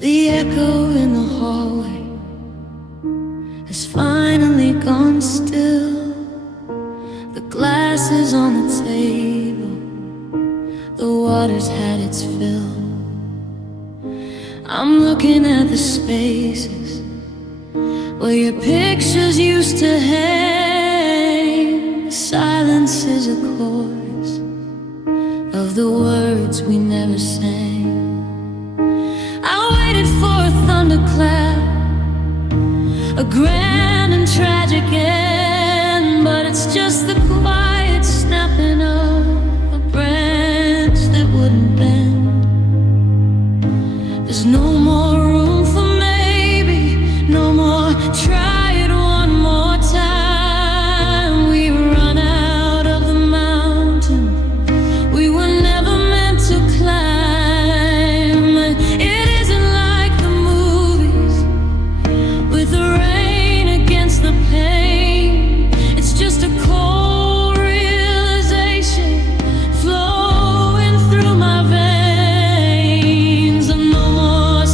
The echo in the hallway has finally gone still. The glass is on the table, the water's had its fill. I'm looking at the spaces where your pictures used to hang. Silence is a chorus of the words we never sang. I waited for a thunderclap, a grand and tragic end, but it's just the quiet snapping of a branch that wouldn't bend. There's no more room for maybe, no more try it one more time. We run out of the mountain we were never meant to climb. It isn't like the movies with the rain against the pain. It's just a cold realization flowing through my veins. And no more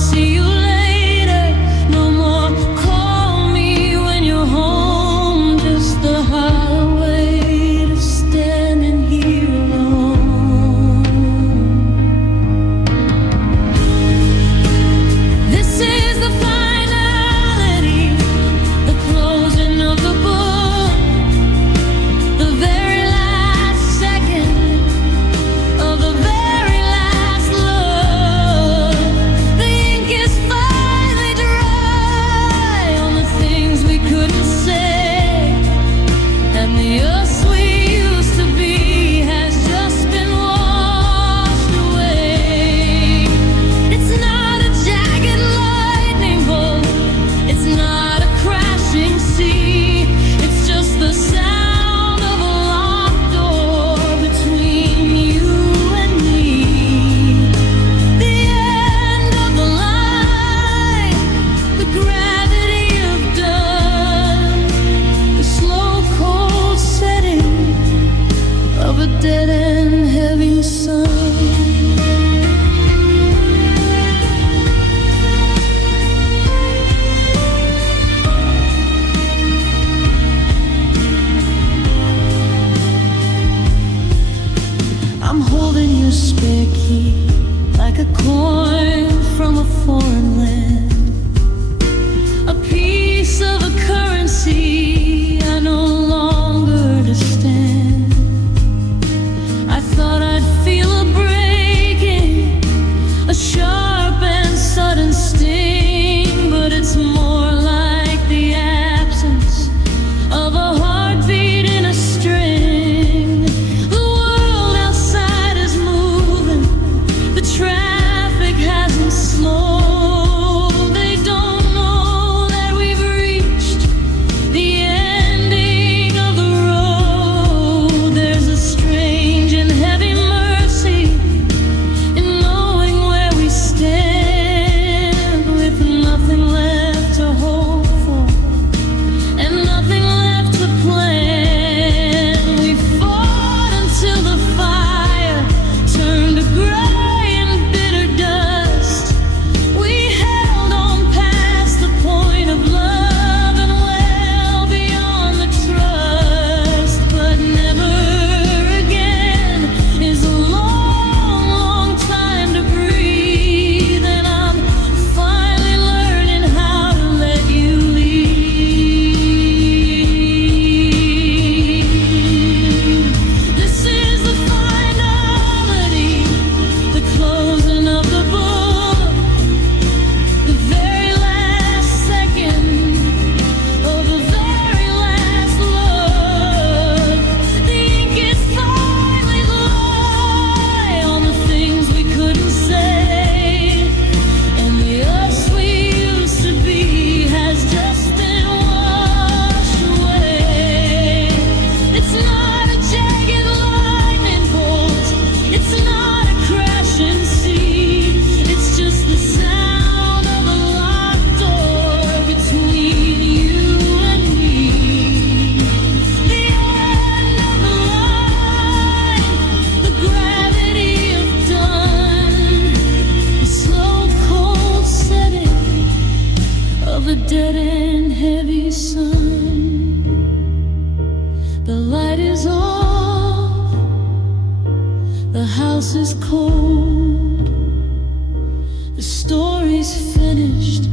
story's finished,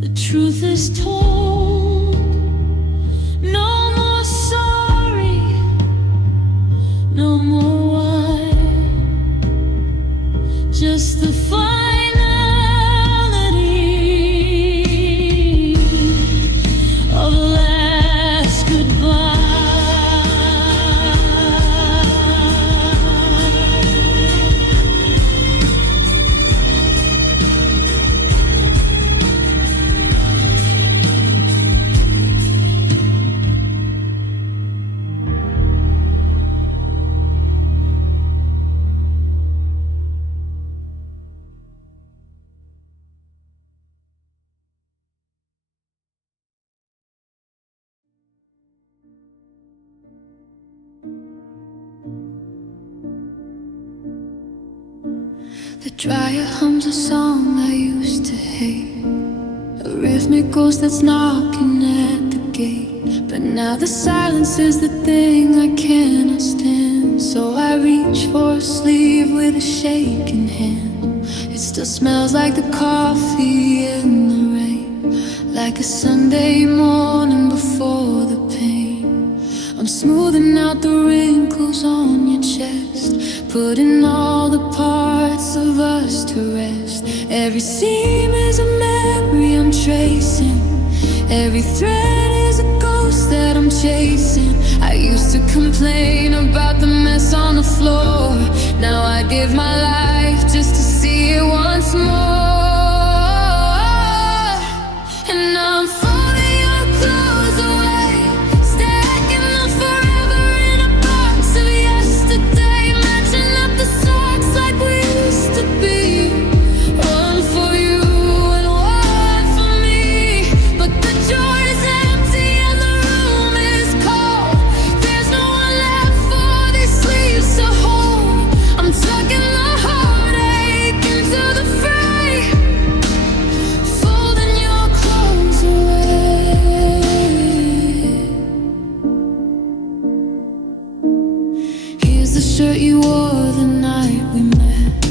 the truth is told. No more sorry, no more why, just the finality of a last goodbye. The dryer hums a song I used to hate, a rhythmic ghost that's knocking at the gate. But now the silence is the thing I cannot stand, so I reach for a sleeve with a shaking hand. It still smells like the coffee in the rain, like a Sunday morning before the pain. I'm smoothing out the wrinkles on your chest, putting all the parts of us to rest. Every seam is a memory I'm tracing, every thread is a ghost that I'm chasing. I used to complain about the mess on the floor, now I give my life just to see it once more. And I'm folding your clothes away, stacking them forever in a box of yesterday, matching up the socks like we used to be. One for you and one for me, but the drawer is empty and the room is cold. There's no one left for these sleeves to hold. I'm tucking the heartache into the fray, folding your clothes away. Here's the shirt you wore the night we met,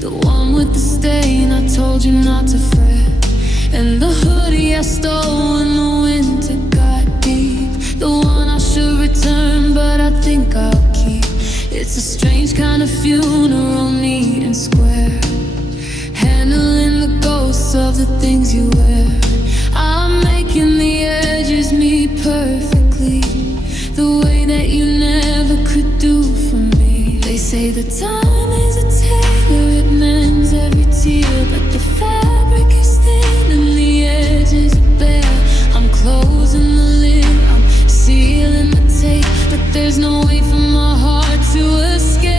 the one with the stain I told you not to fret, and the hoodie I stole when the winter got deep, the one I should return but I think I'll keep. It's a strange kind of funeral, neat and square, handling the ghosts of the things you wear. I'm making the edges meet perfectly, the way that you never could do for me. They say the time is a tailor, it mends every tear, but the fabric is thin and the edges are bare. I'm closing the lid, I'm sealing the tape, but there's no way for my heart to escape.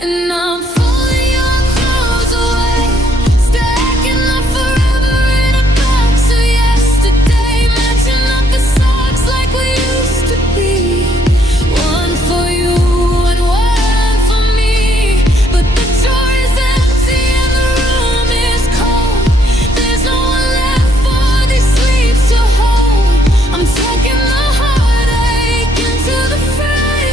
And I'm folding your clothes away, stacking them forever in a box of yesterday, matching up the socks like we used to be. One for you and one for me, but the drawer is empty and the room is cold. There's no one left for these sleeves to hold. I'm tucking the heartache into the fray,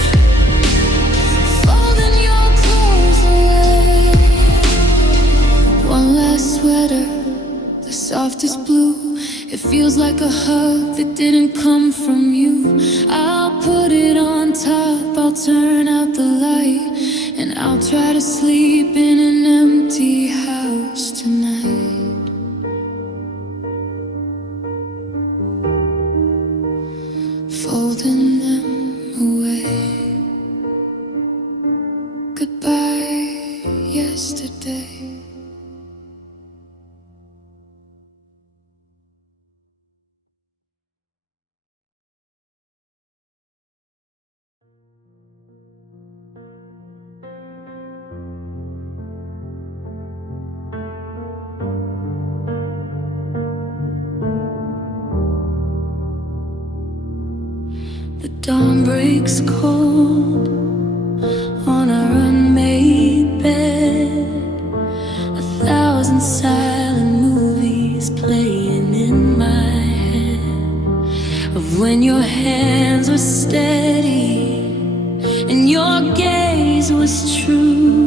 folding your clothes away. One last sweater, the softest blue. It feels like a hug that didn't come from you. I'll put it on top, I'll turn out the light, and I'll try to sleep in an empty house tonight. Folding them away. Goodbye, yesterday. The dawn breaks cold on our unmade bed, 1,000 silent movies playing in my head, of when your hands were steady and your gaze was true.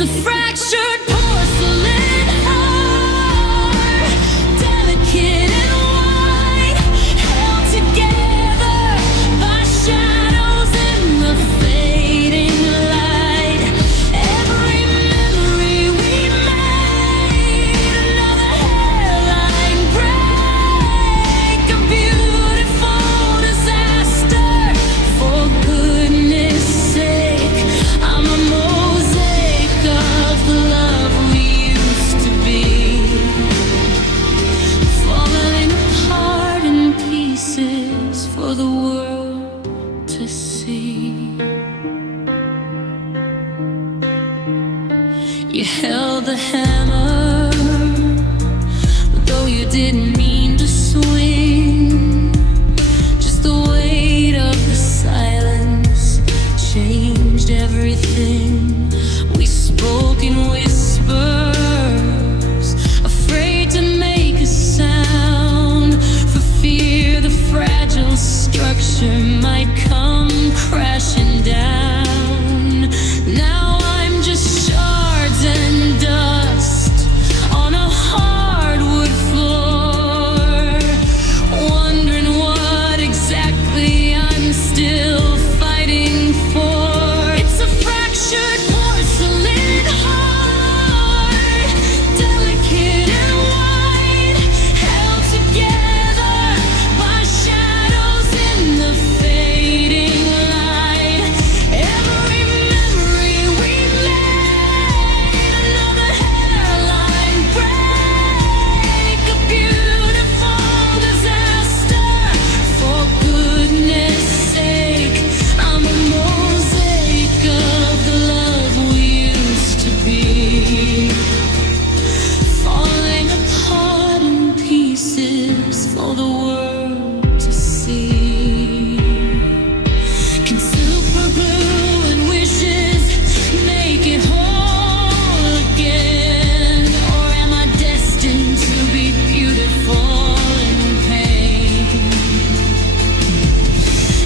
It's a fractured porcelain heart, delicate and white, held together by shadows in the fading light. Every memory we made, another hairline break, a beautiful disaster. For goodness sake, I'm a mosaic of the love we used to be, falling apart in pieces for the world to see. You held the hammer, though you didn't mean to swing. Just the weight of the silence changed everything. We spoke in whispers, afraid to make a sound, for fear the fragile structure might come crashing down. Now I'm just shards and dust on a hardwood floor, wondering what exactly I'm still fighting for. It's a fractured porcelain heart, delicate and white, held together by shadows in the fading light. Every memory we made, another hairline break, a beautiful disaster. For goodness sake, I'm a mosaic of the love we used to be, falling apart in pieces for the world to see. Can super glue and wishes make it whole again? Or am I destined to be beautiful in pain?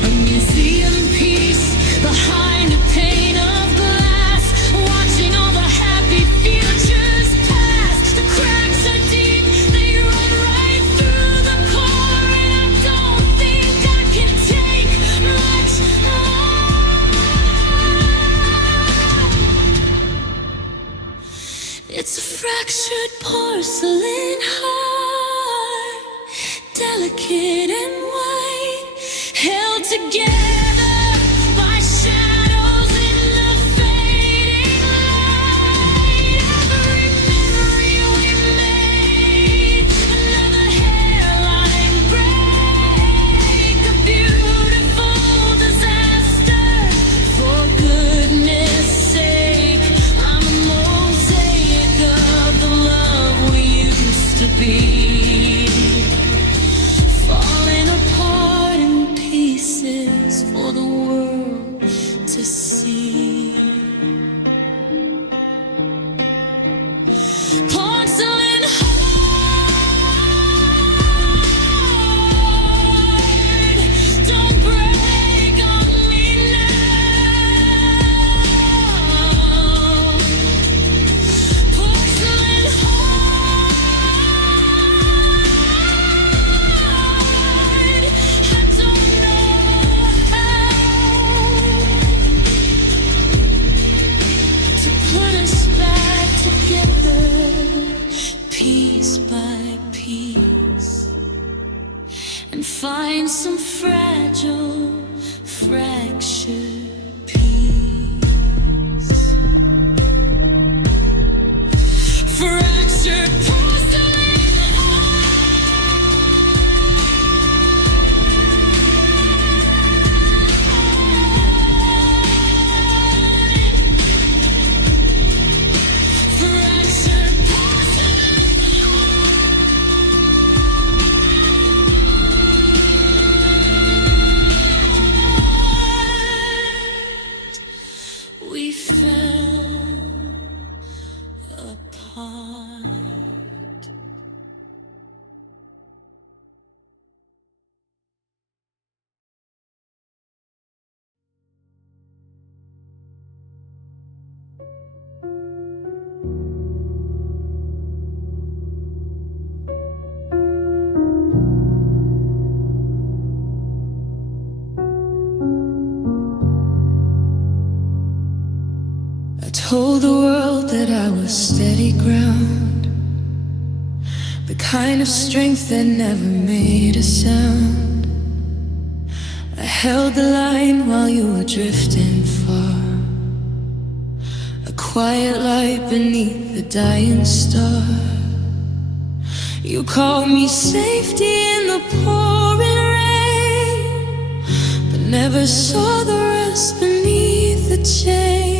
A museum piece behind a pane of glass, watching all the happy futures pass. The cracks are deep, they run right through the core, and I don't think I can take much more. It's a fractured porcelain heart, delicate and white, held together by shadows in the fading light. Every memory we made, another hairline break, a beautiful disaster. For goodness sake, I'm a mosaic of the love we used to be, falling apart in pieces told the world that I was steady ground, the kind of strength that never made a sound. I held the line while you were drifting far, a quiet light beneath the dying star. You called me safety in the pouring rain, but never saw the rest beneath the chain.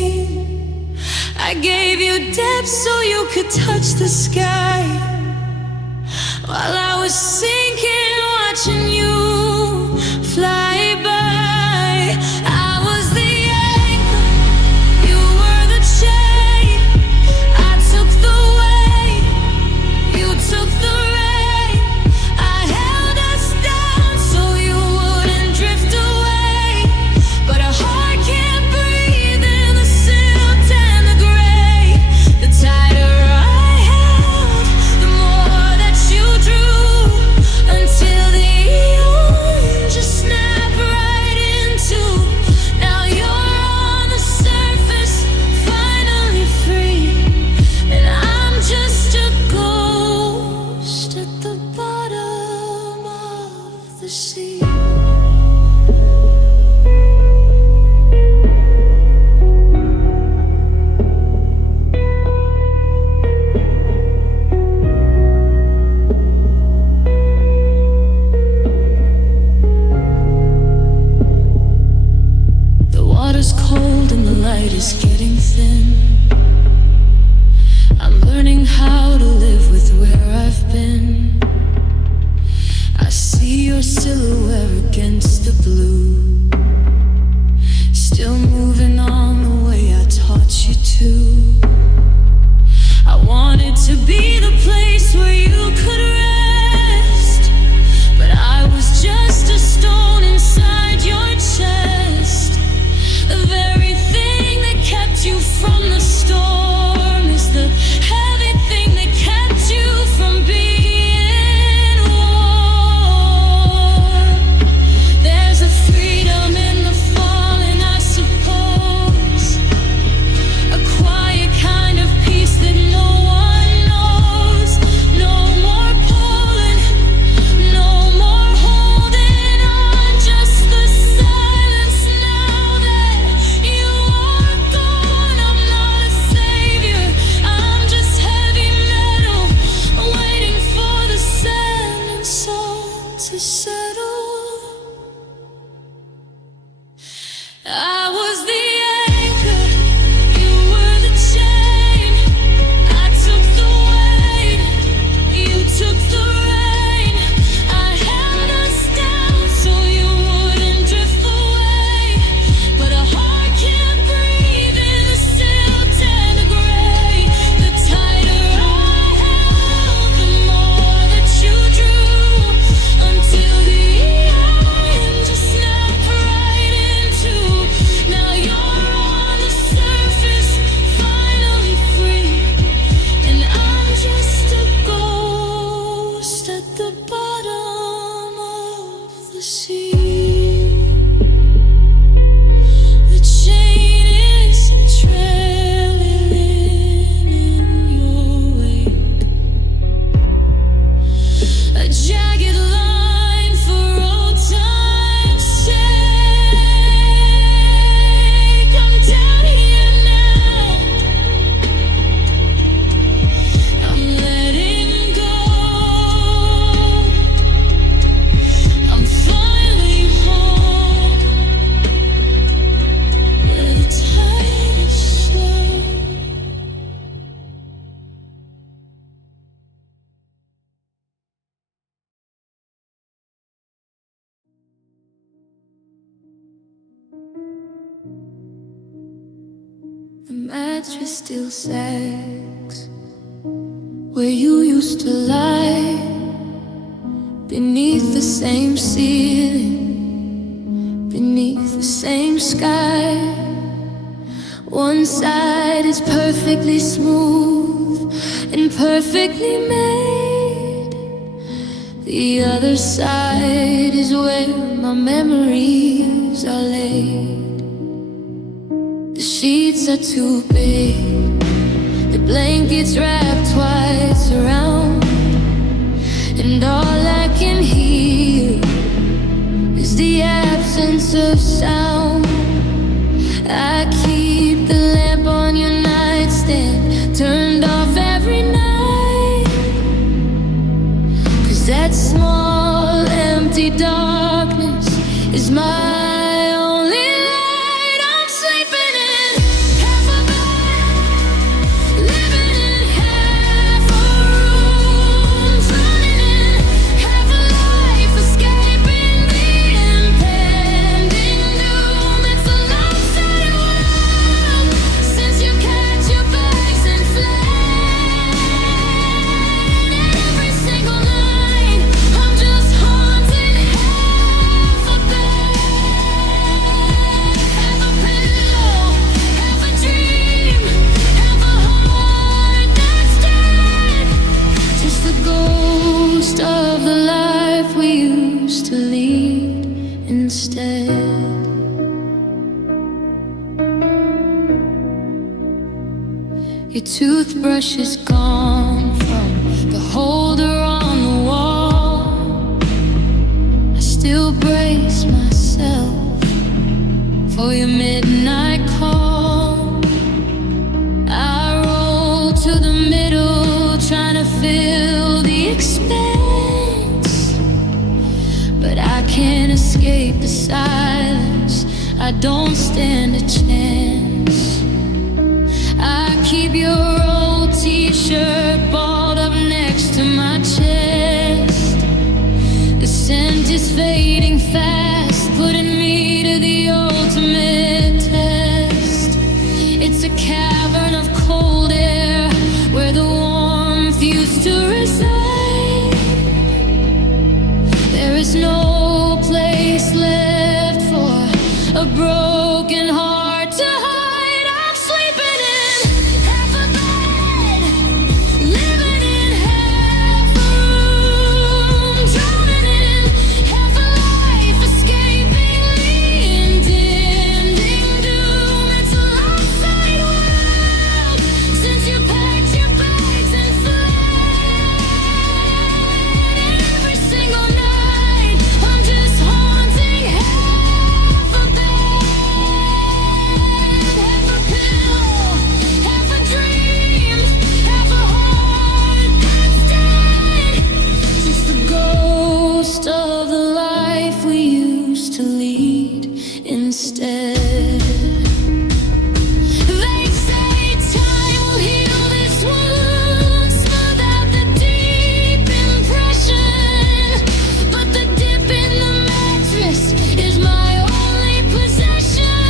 I gave you depth so you could touch the sky, while I was sinking, watching you fly by. I was the anchor, you were the chain. I took the weight, you took the rain. I held us down so you wouldn't drift away, but a heart can't breathe in the silt and the gray. The tighter I held, the more that you drew, until the eon just snapped right into. Now you're on the surface, finally free, and I'm just a ghost at the bottom of the sea. The water's cold and the light is getting thin. I'm learning how to live with where I've been. I see your silhouette against the blue, still moving on the way I taught you to. I wanted to be the place where you could rest, but I was just a stone inside your chest. The very thing that kept you from the storm is the heavy thing that kept you from being warm. There's a freedom in the falling, I suppose, a quiet kind of peace that no one knows. No more pulling, no more holding on, just the silence now that you are gone. I'm not a savior, I'm just heavy metal, waiting for the sand and salt to settle. I was the anchor, you were the chain. I took the weight, you took the rain. I held us down so you wouldn't drift away, but a heart can't breathe in the silt and the gray. The tighter I held, the more that you drew, until the eon just snapped right into. Now you're on the surface, finally free, and I'm just a ghost at the bottom of the sea. The chain is trailing in your wake, a jagged line for old time's sake. I'm down here now, I'm letting go, I'm finally home, where the tide is slow. The mattress still sags where you used to lie, beneath the same ceiling, beneath the same sky. One side is perfectly smooth and perfectly made, the other side is where my memories are laid. The sheets are too big, the blankets wrapped twice around, and all I can hear is the absence of sound. I keep the lamp on your nightstand turned off every night, 'cause that small empty darkness is my your toothbrush is gone from the holder on the wall. I still brace myself for your midnight call. I roll to the middle, trying to fill the expanse, but I can't escape the silence. I don't stand a chance. I keep your old t-shirt balled up next to my chest. The scent is fading fast, putting me to the ultimate test. It's a cavern of cold air where the warmth used to reside. There is no place left for a broken heart to hide. I'm sleeping in half a bed, living in half a room, drowning in half a life, escaping the impending doom. It's a lopsided world since you packed your bags and fled. Every single night I'm just haunting half a bed, half a pillow, half a dream, half a heart that's dead. Just the ghost of the life we used to lead instead. They say time will heal this wound, smooth out the deep impression, but the dip in the mattress is my only possession.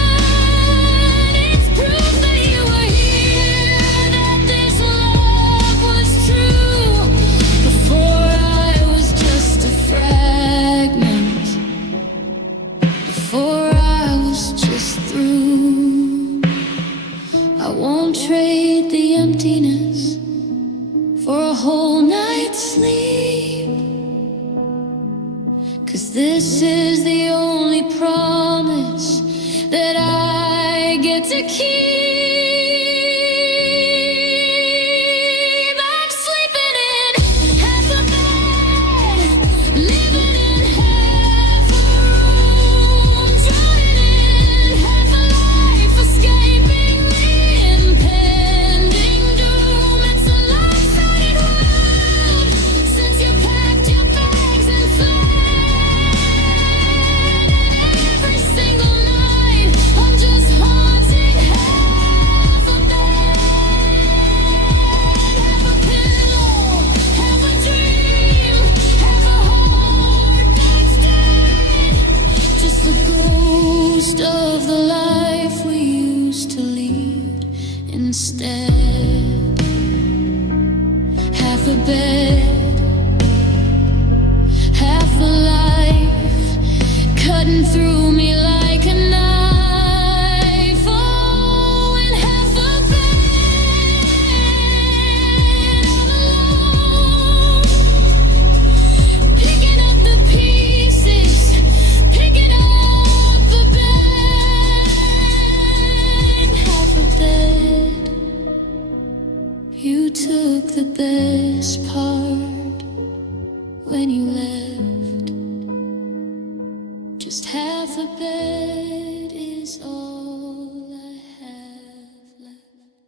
It's proof that you were here, that this love was true, before I was just a fragment, before I was just through. I won't trade the emptiness for a whole night's sleep, 'cause this is the only promise that I get to keep. I'm sleeping in half a bed, living in half a room, drowning in half a life, escaping the impending doom. It's a lopsided world since you packed your bags and fled. Every single night I'm just haunting half a bed, half a pillow, half a dream, half a heart that's dead. Just the ghost of the life we used to lead instead. Half a bed, half a life, cutting through me like a knife. Oh, and half a bed, all alone, picking up the pieces, picking up the bed. Half Just half a bed is all I have left.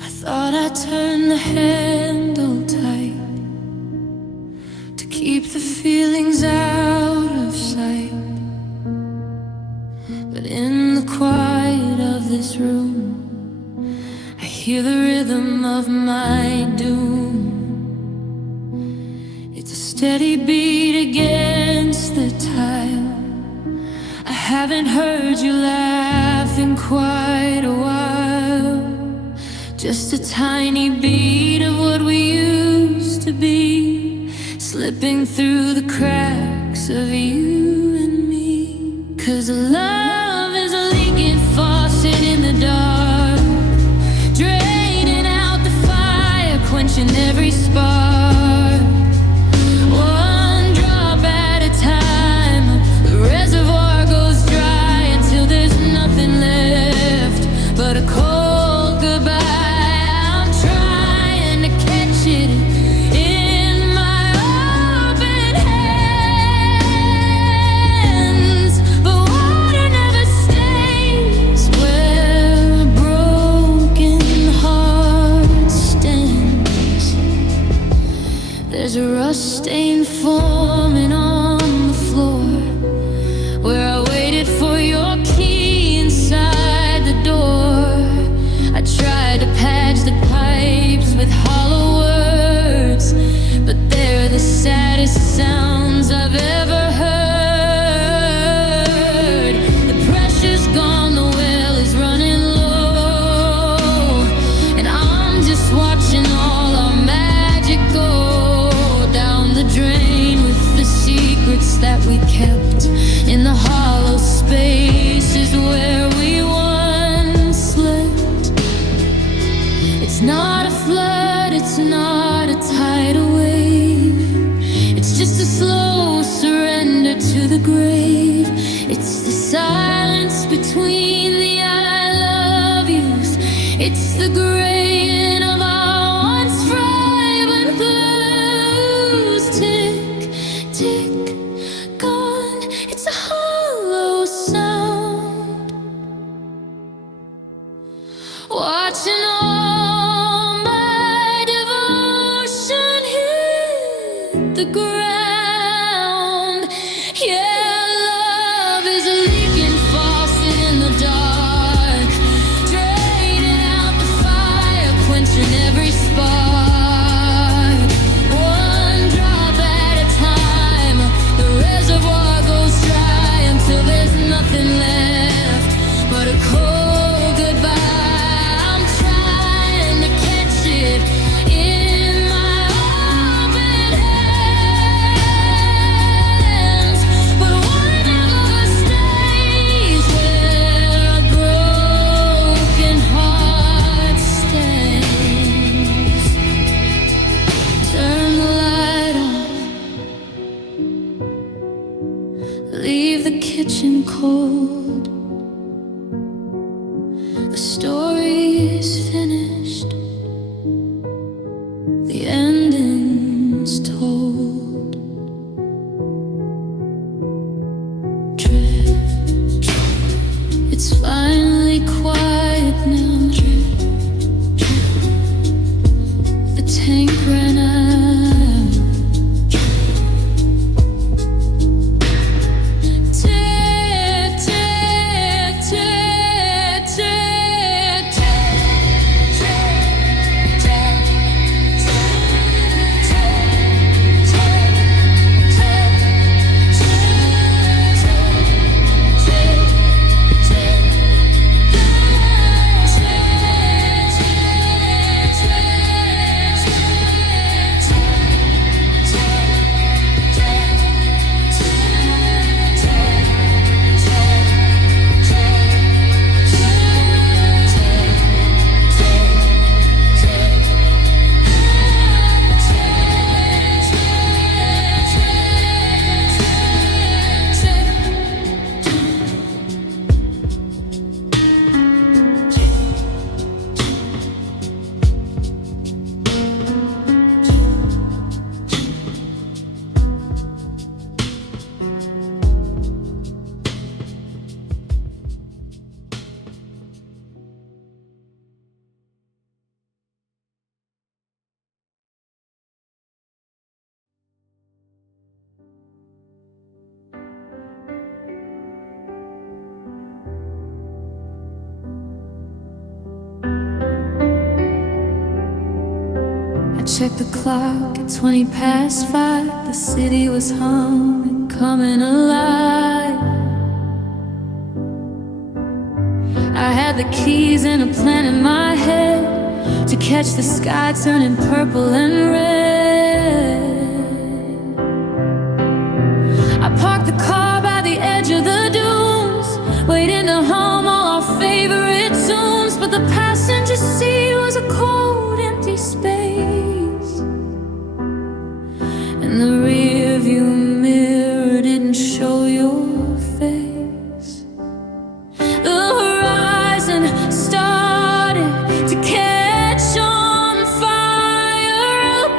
I thought I turned the handle tight to keep the feelings out of sight, but in the quiet of this room I hear the rhythm of my doom. It's a steady beat against the tile. I haven't heard you laugh in quite a while. Just a tiny beat of what we used to be, slipping through the cracks of you and me. 'Cause love is a leaking faucet in the dark, draining out the fire, quenching every spark. One drop at a time, the reservoir goes dry until there's nothing left but a cold goodbye. There's a rust stain forming on the floor where I waited for your key inside the door. I tried to patch the pipes with hollow words, but they're the saddest sounds I've ever heard. The pressure's gone, the well is running low, and I'm just watching all our magic go drain with the secrets that we kept in the hollow spaces where we once slept. It's not a flood, it's not a tidal wave, it's just a slow surrender to the grave. It's the silence between the I love yous, it's the graying of our once vibrant blues. Tick, gone, it's a hollow sound. Watching all my devotion hit the ground. Yeah, love is a leaking faucet in the dark, draining out the fire, quenching every spark. Nothing left but a cold goodbye. I'm trying to catch it in my open hands, but one never stays where a broken heart stands. Turn the light on, leave the kitchen cold. The story's finished, the ending's told. Drip, drip, it's finally quiet now. Drip, drip, the tank ran out. checked the clock at 20 past 5. The city was humming, coming alive. I had the keys and a plan in my head to catch the sky turning purple and red. I parked the car by the edge of the dunes, waiting to hum all our favorite tunes. But the passenger seat was a cold, empty space, and the rearview mirror didn't show your face. The horizon started to catch on fire. A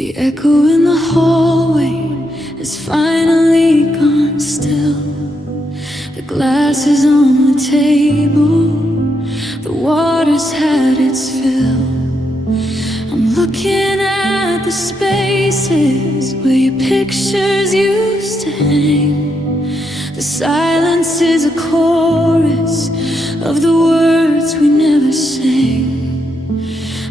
The echo in the hallway has finally gone still. The glass is on the table, the water's had its fill. I'm looking at the spaces where your pictures used to hang. The silence is a chorus of the words we never sang.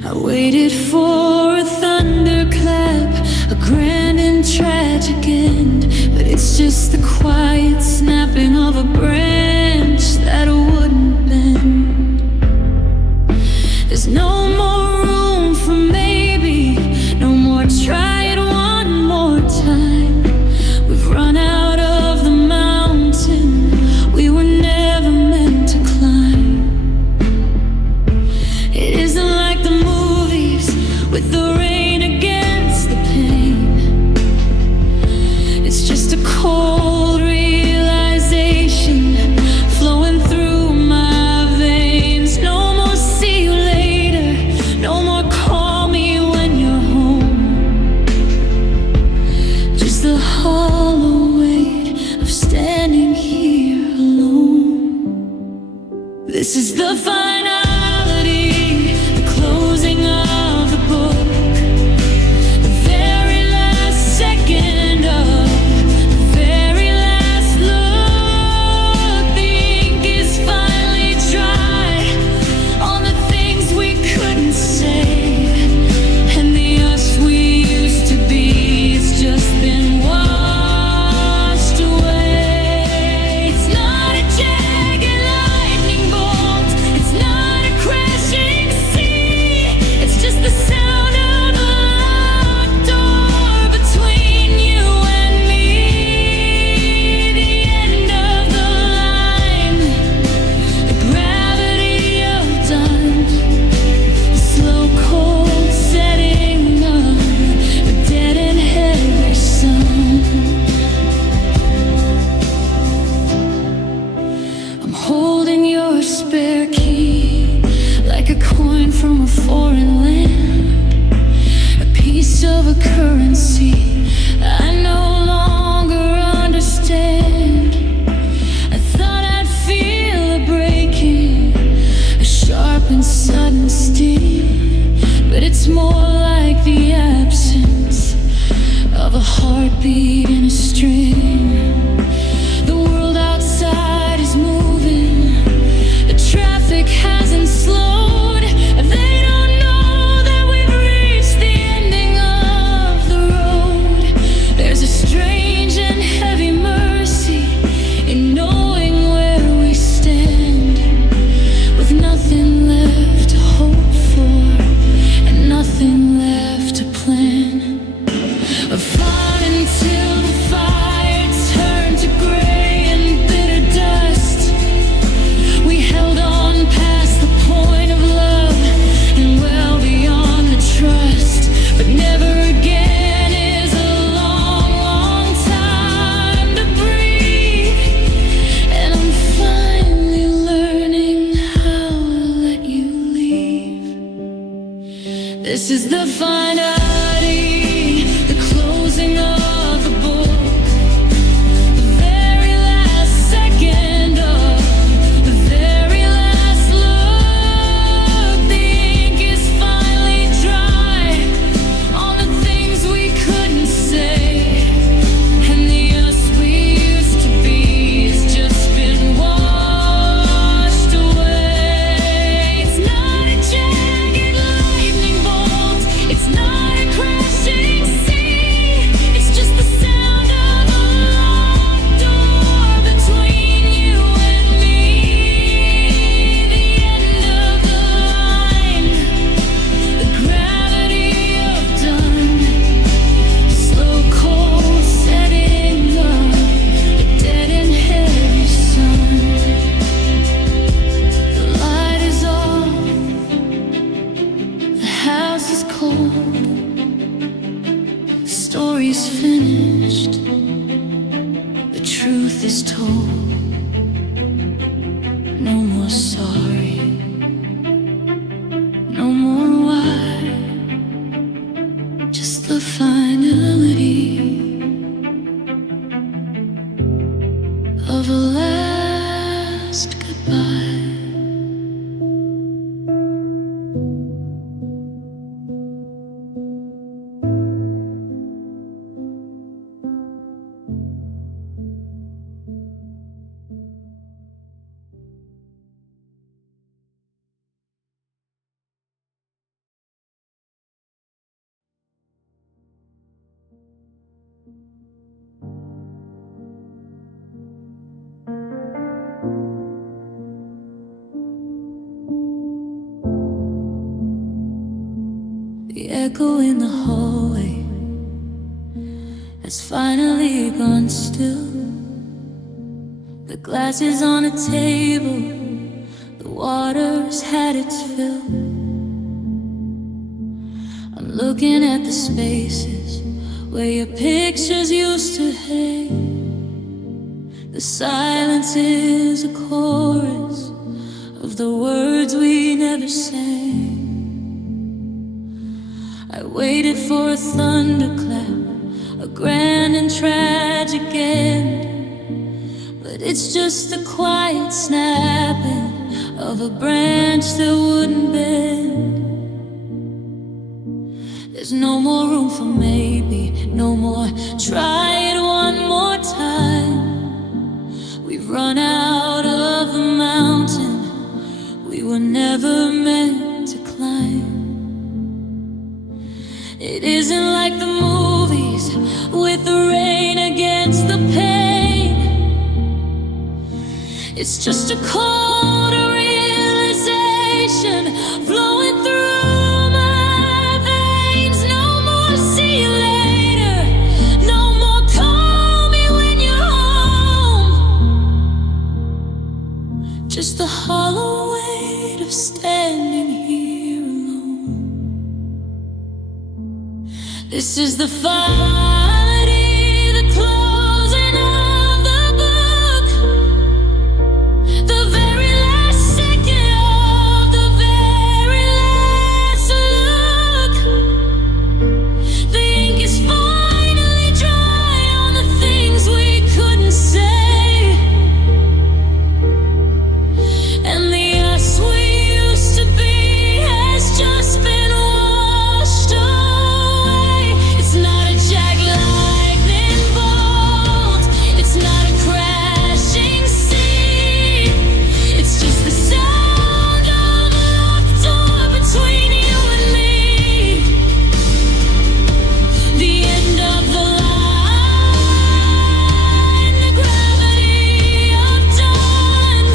I waited for a thunderclap, a grand and tragic end, but it's just the quiet snapping of a branch that wouldn't bend. There's no more room for maybe, no more try it one more time. We've run out of the mountain we were never meant to climb. It isn't like the movies with the rain against the pane. It's just a cold realization flowing through my veins. No more see you later, no more call me when you're home. Just the hollow weight of standing here alone. This is the finality, the closing of the book, the very last second of the very last look. The ink is finally dry on the things we couldn't say, and the us we used to be has just been washed away. It's not a jagged lightning bolt, it's not a crashing sea, it's just the sound of a locked door between you and me. The end of the line, the gravity of done, the slow cold setting of a dead and heavy sun. I'm holding your spare key like a coin from a foreign land, a piece of a currency I no longer understand. I thought I'd feel a breaking, a sharp and sudden sting, but it's more like the absence of a heartbeat in a string. The world outside is moving, the traffic hasn't slowed. They don't know that we've reached the ending of the road. There's a strange and heavy mercy in knowing where we stand, with nothing left to hope for and nothing left to plan. I fought until the fire turned to gray and bitter dust. We held on past the point of love and well beyond the trust, but never again is a long, long time to breathe. And I'm finally learning how to let you leave. This is the finality, the closing of the book, the very last second of the very last look. The ink is finally dry on the things we couldn't say, and the us we used to be has just been washed away. It's not a jagged lightning bolt, it's not a crashing sea, it's just the sound of a locked door between you and me. The end of the line, the gravity of done, the slow cold setting of a dead and heavy sun. The light is off, the house is cold, the story's finished, the truth is told. No more sorry, no more why, just the fun. of a last goodbye. The echo in the hallway has finally gone still. The glass is on a table, the water's had its fill. I'm looking at the spaces where your pictures used to hang. The silence is a chorus of the words we never sang. I waited for a thunderclap, a grand and tragic end, but it's just the quiet snapping of a branch that wouldn't bend. There's no more room for maybe, no more try it one more time. We've run out of the mountain we were never meant to climb. It isn't like the movies with the rain against the pane. It's just a cold realization flowing through my veins. No more see you later, no more call me when you're home. Just the hollow weight of standing here alone. This is the finality, the closing of the book, the very last second of the very last look. The ink is finally dry on the things we couldn't say, and the us we used to be has just been washed away. It's not a jagged lightning bolt, it's not a crashing sea. It's just the sound of a locked door between you and me. The end of the line, the gravity of dawn,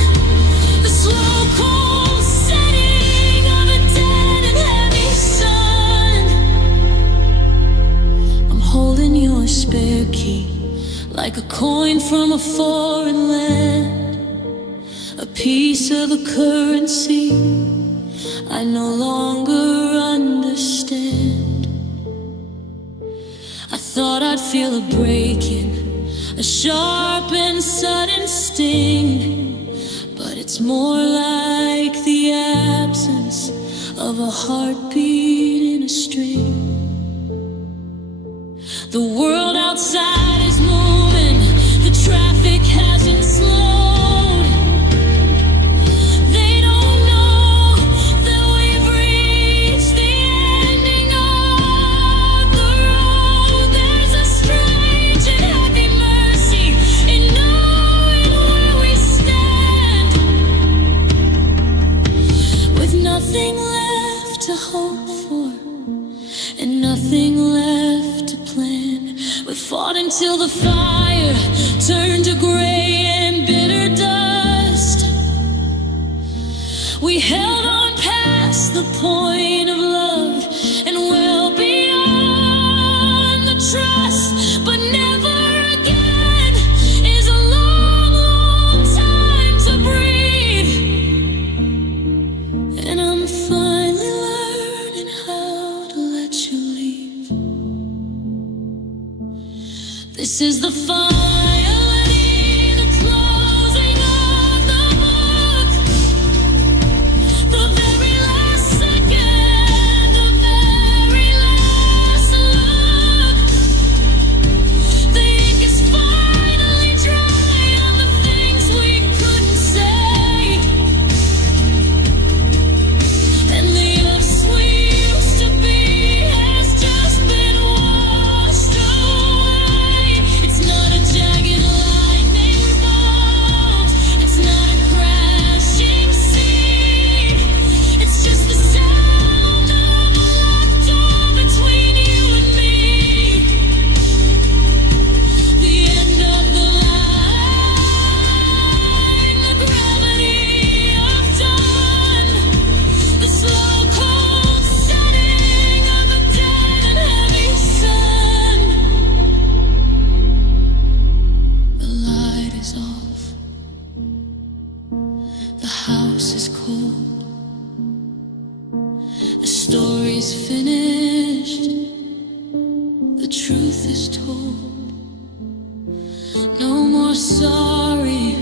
the slow cold setting of a dead and heavy sun. I'm holding your spare key like a coin from a foreign land, a piece of a currency I no longer understand. I thought I'd feel a break-in, a sharp and sudden sting, but it's more like the absence of a heartbeat in a string. The world outside is moving, the traffic hasn't slowed. They don't know that we've reached the ending of the road. There's a strange and happy mercy in knowing where we stand, with nothing left to hope for and nothing left to plan. We fought until the fire turned to gray and bitter dust. We held on past the point of love and well beyond the trust, but never again is a long, long time to breathe. And I'm finally learning how to let you leave. This is the finality, story's finished, the truth is told. No more sorry,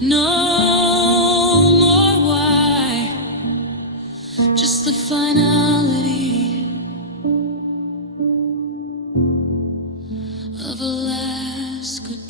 no more why, just the finality of a last goodbye.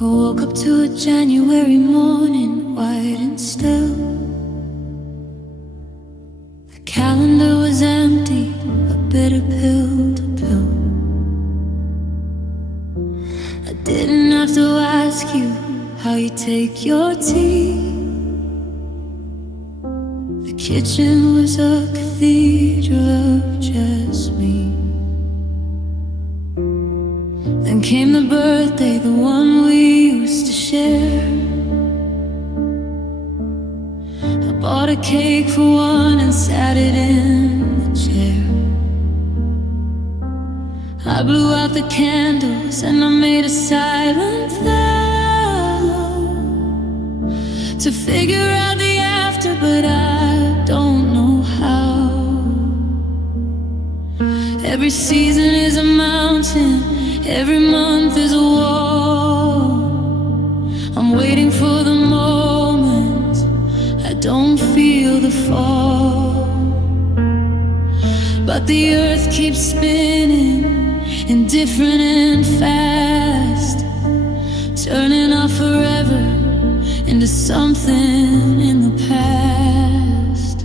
I woke up to a January morning, white and still. The calendar was empty, a bitter pill to pill. I didn't have to ask you how you take your tea. The kitchen was a cathedral of jasmine. Then came the birthday, the one we used to share. I bought a cake for one and sat it in the chair. I blew out the candles and I made a silent vow to figure out the after, but I don't know how. Every season is a mountain, every month is a wall. I'm waiting for the moment I don't feel the fall. But the earth keeps spinning, indifferent and fast, turning our forever into something in the past.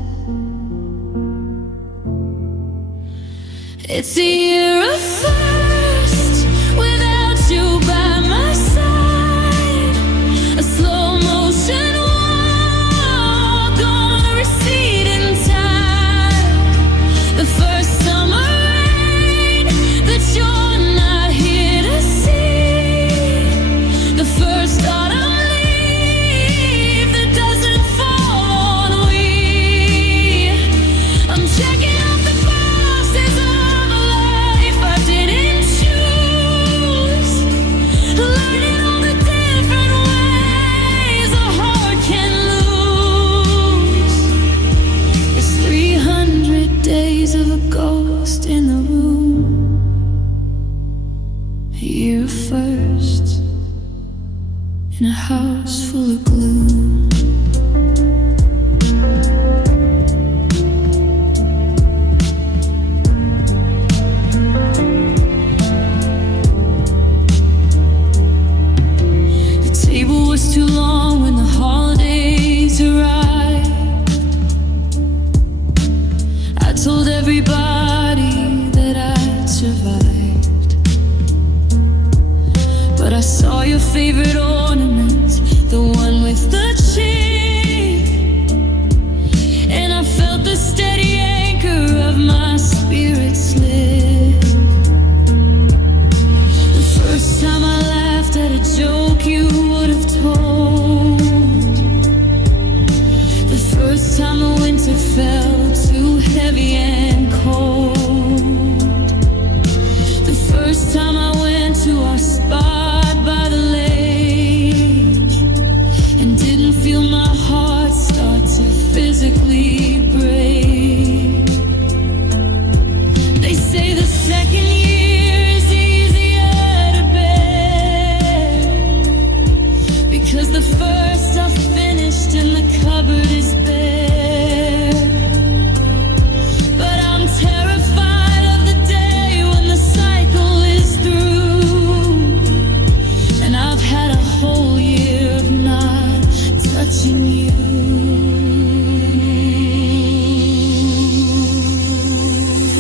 It's a year of first, without you by my side, a slow motion walk on a receding tide. The first summer rain that you're not here to see, the first autumn leaf that doesn't fall on we. I'm checking off the boxes of a life I didn't choose, learning all the different ways a heart can lose. It's 300 days of a ghost in the room, a year first in a house full of gloom. The table was too long when the holidays arrived. I told everybody that I'd survived, but I saw your favorite ornament, the one with the chick, and I felt the steady anchor of my spirit slip. The first time I laughed at a joke you would have told, the first time the winter felt too heavy and cold, the first time I went to our spot by the lake and didn't feel my heart start to physically break. They say the second year is easier to bear, because the first I finished and the cupboard is bare. But I'm terrified of the day when the cycle is through, and I've had a whole year of not touching you.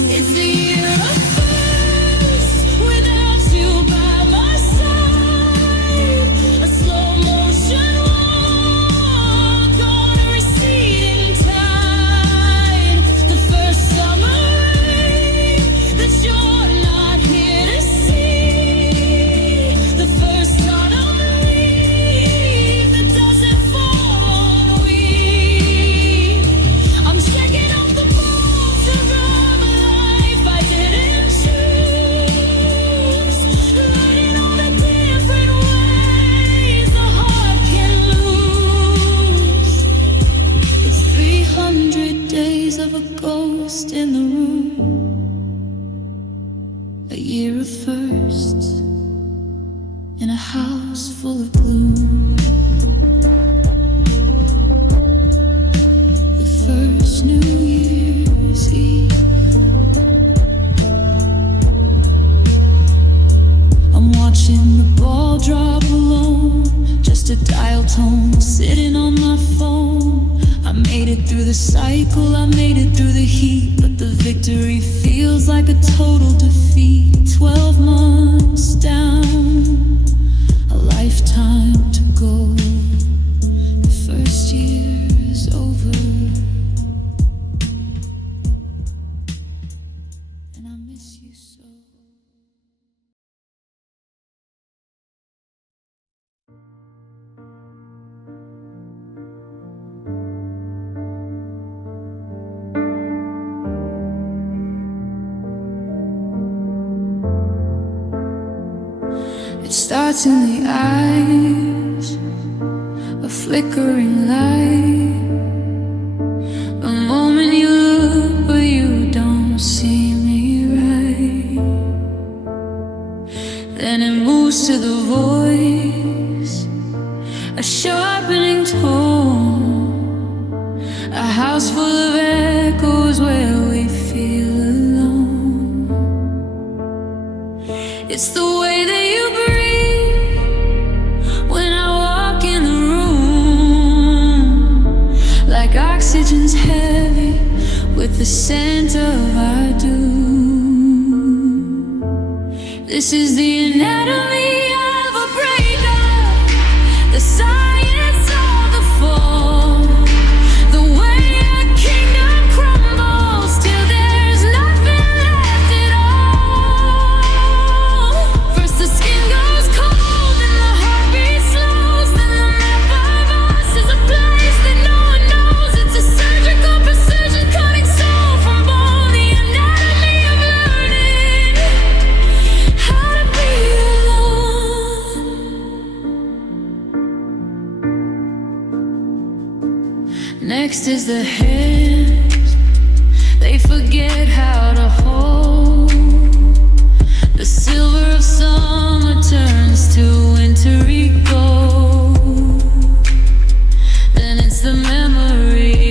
It's a year of first, without you by my side, a slow motion walk on a receding tide. The first summer rain that you're not made it through the cycle, I made it through the heat, but the victory feels like a total defeat. 12 months down, a lifetime to go. The first year's over, and I miss you so. It starts in the eyes, a flickering light. The moment you look, but you don't see me right. Then it moves to the voice, a sharpening tone, a house full of echoes where we feel alone. It's the way that you breathe when I walk in the room, like oxygen's heavy with the scent of our doom. This is the anatomy of a breakup, the science of the fall, the way a kingdom crumbles till there's nothing left at all. First the skin goes cold, then the heartbeat slows, then the map of us is a place that no one knows. It's a surgical precision cutting soul from bone, the anatomy of learning how to be alone. Next is the hands, they forget how to hold. The silver of summer turns to wintry gold. Then it's the memory,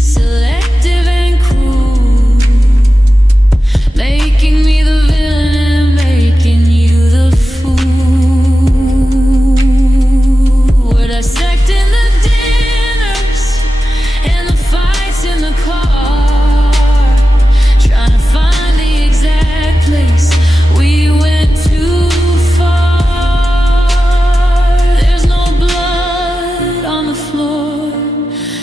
selective and cruel, making me the villain and making you the fool. We're dissecting the dinners and the fights in the car, trying to find the exact place we went too far. There's no blood on the floor,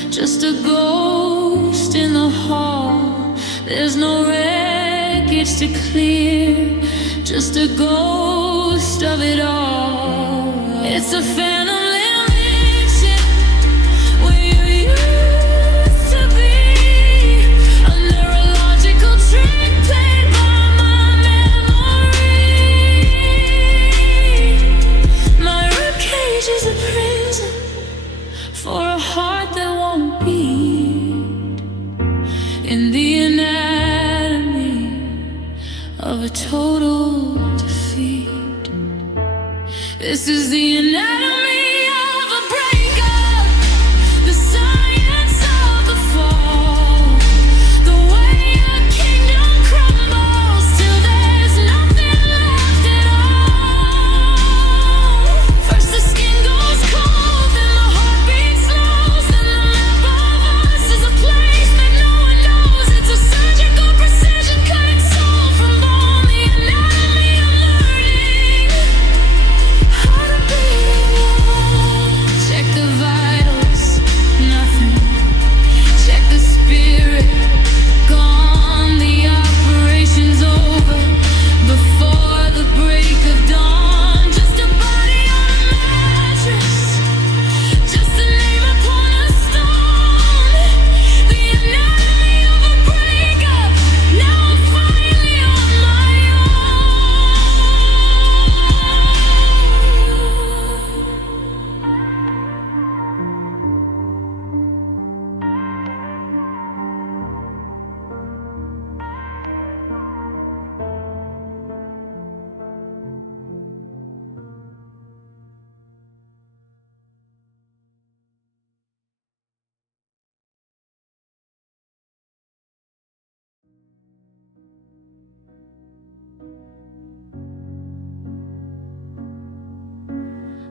just a ghost in the hall. There's no wreckage to clear, just a ghost of it all. It's a phantom dimension where you used to be, a neurological trick played by my memory. My ribcage is a prison for a heart that won't beat, in the anatomy of a total defeat. This is the anatomy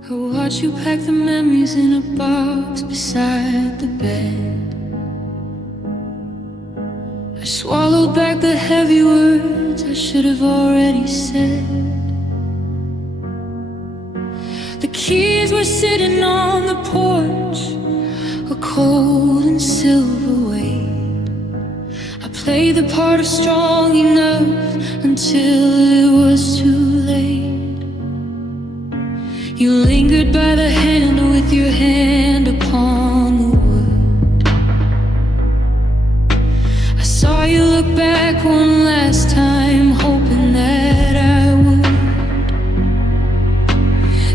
I watch you pack the memories in a box beside the bed. I swallowed back the heavy words I should have already said. The keys were sitting on the porch, a cold and silver weight. I played the part of strong enough until it was too late. You lingered by the handle with your hand upon the wood. I saw you look back one last time, hoping that I would.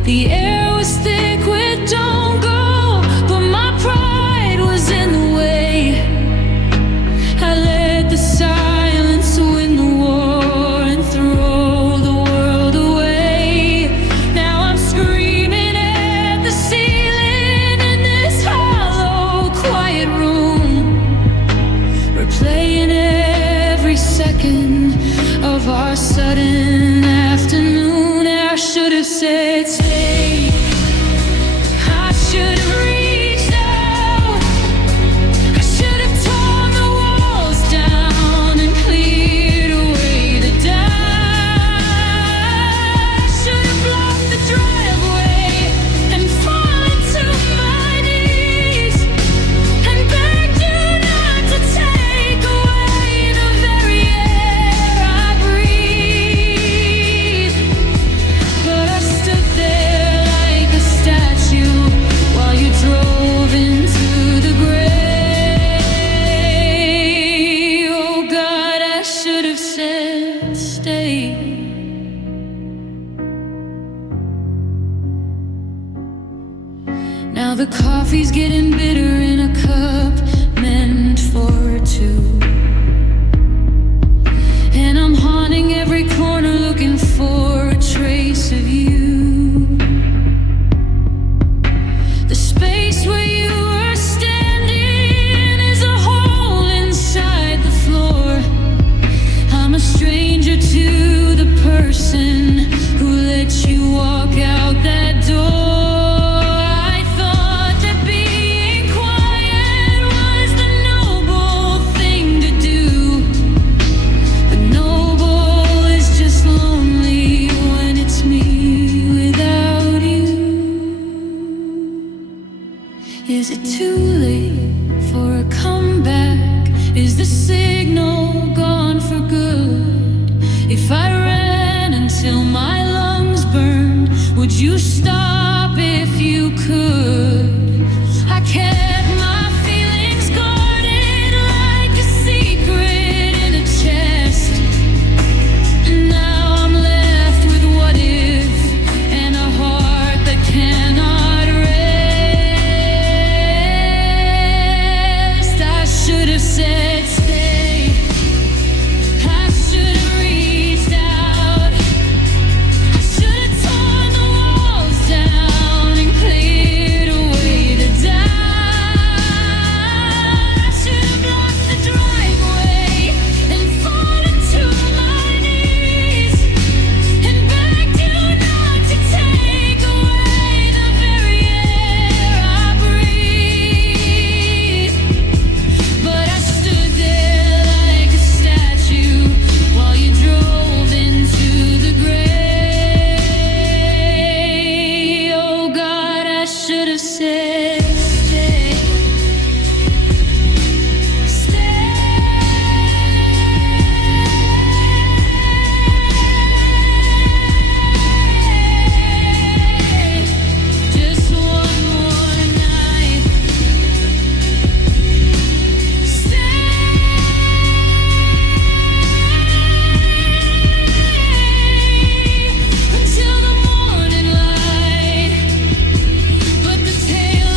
The air was thick with don't go, but my pride was in the way. I let the silence win the war and throw the world away. Now I'm screaming at the ceiling in this hollow, quiet room, replaying every second of our sudden afternoon. I should have said stay. I should have reached out. I should have torn the walls down and cleared away the doubt. I should have blocked the driveway and fallen to my knees and begged you not to take away the very air I breathe. But I stood there like a statue while you drove into the grave. Oh God, I should have said stay. Now the coffee's getting bitter in a cup meant for two, and I'm haunting every corner looking for a trace of you. The space where you were standing is a hole inside the floor. I'm a stranger to the person who let you walk out that door. I thought that being quiet was the noble thing to do, but noble is just lonely when it's me without you. Is it too late for a comeback? Is the signal gone for good? If I ran until my lungs burned, would you stop if you could? I kept my feelings guarded like a secret in a chest. Now I'm left with what if and a heart that cannot rest. I should have said stay. I should have reached out. I should have torn the walls down and cleared away the doubt. I should have blocked the driveway and fallen to my knees and begged you not to take away the very air I breathe. But I stood there like a statue while you drove into the grave. Oh God, I should have said stay. Stay. Just one more night. Until the morning light. But the tail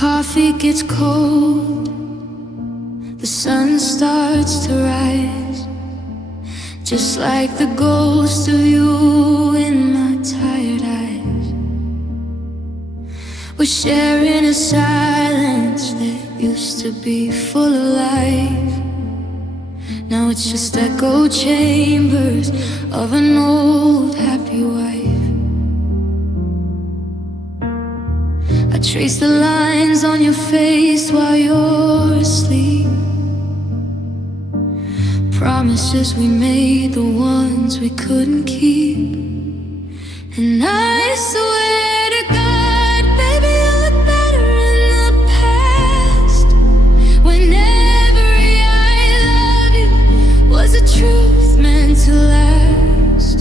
coffee gets cold, the sun starts to rise, just like the ghost of you in my tired eyes. We're sharing a silence that used to be full of life. Now it's just echo chambers of an old happy wife. I trace the lines on your face while you're asleep. Promises we made, the ones we couldn't keep. And I swear to God, baby, you look better in the past. When every I love you was a truth meant to last.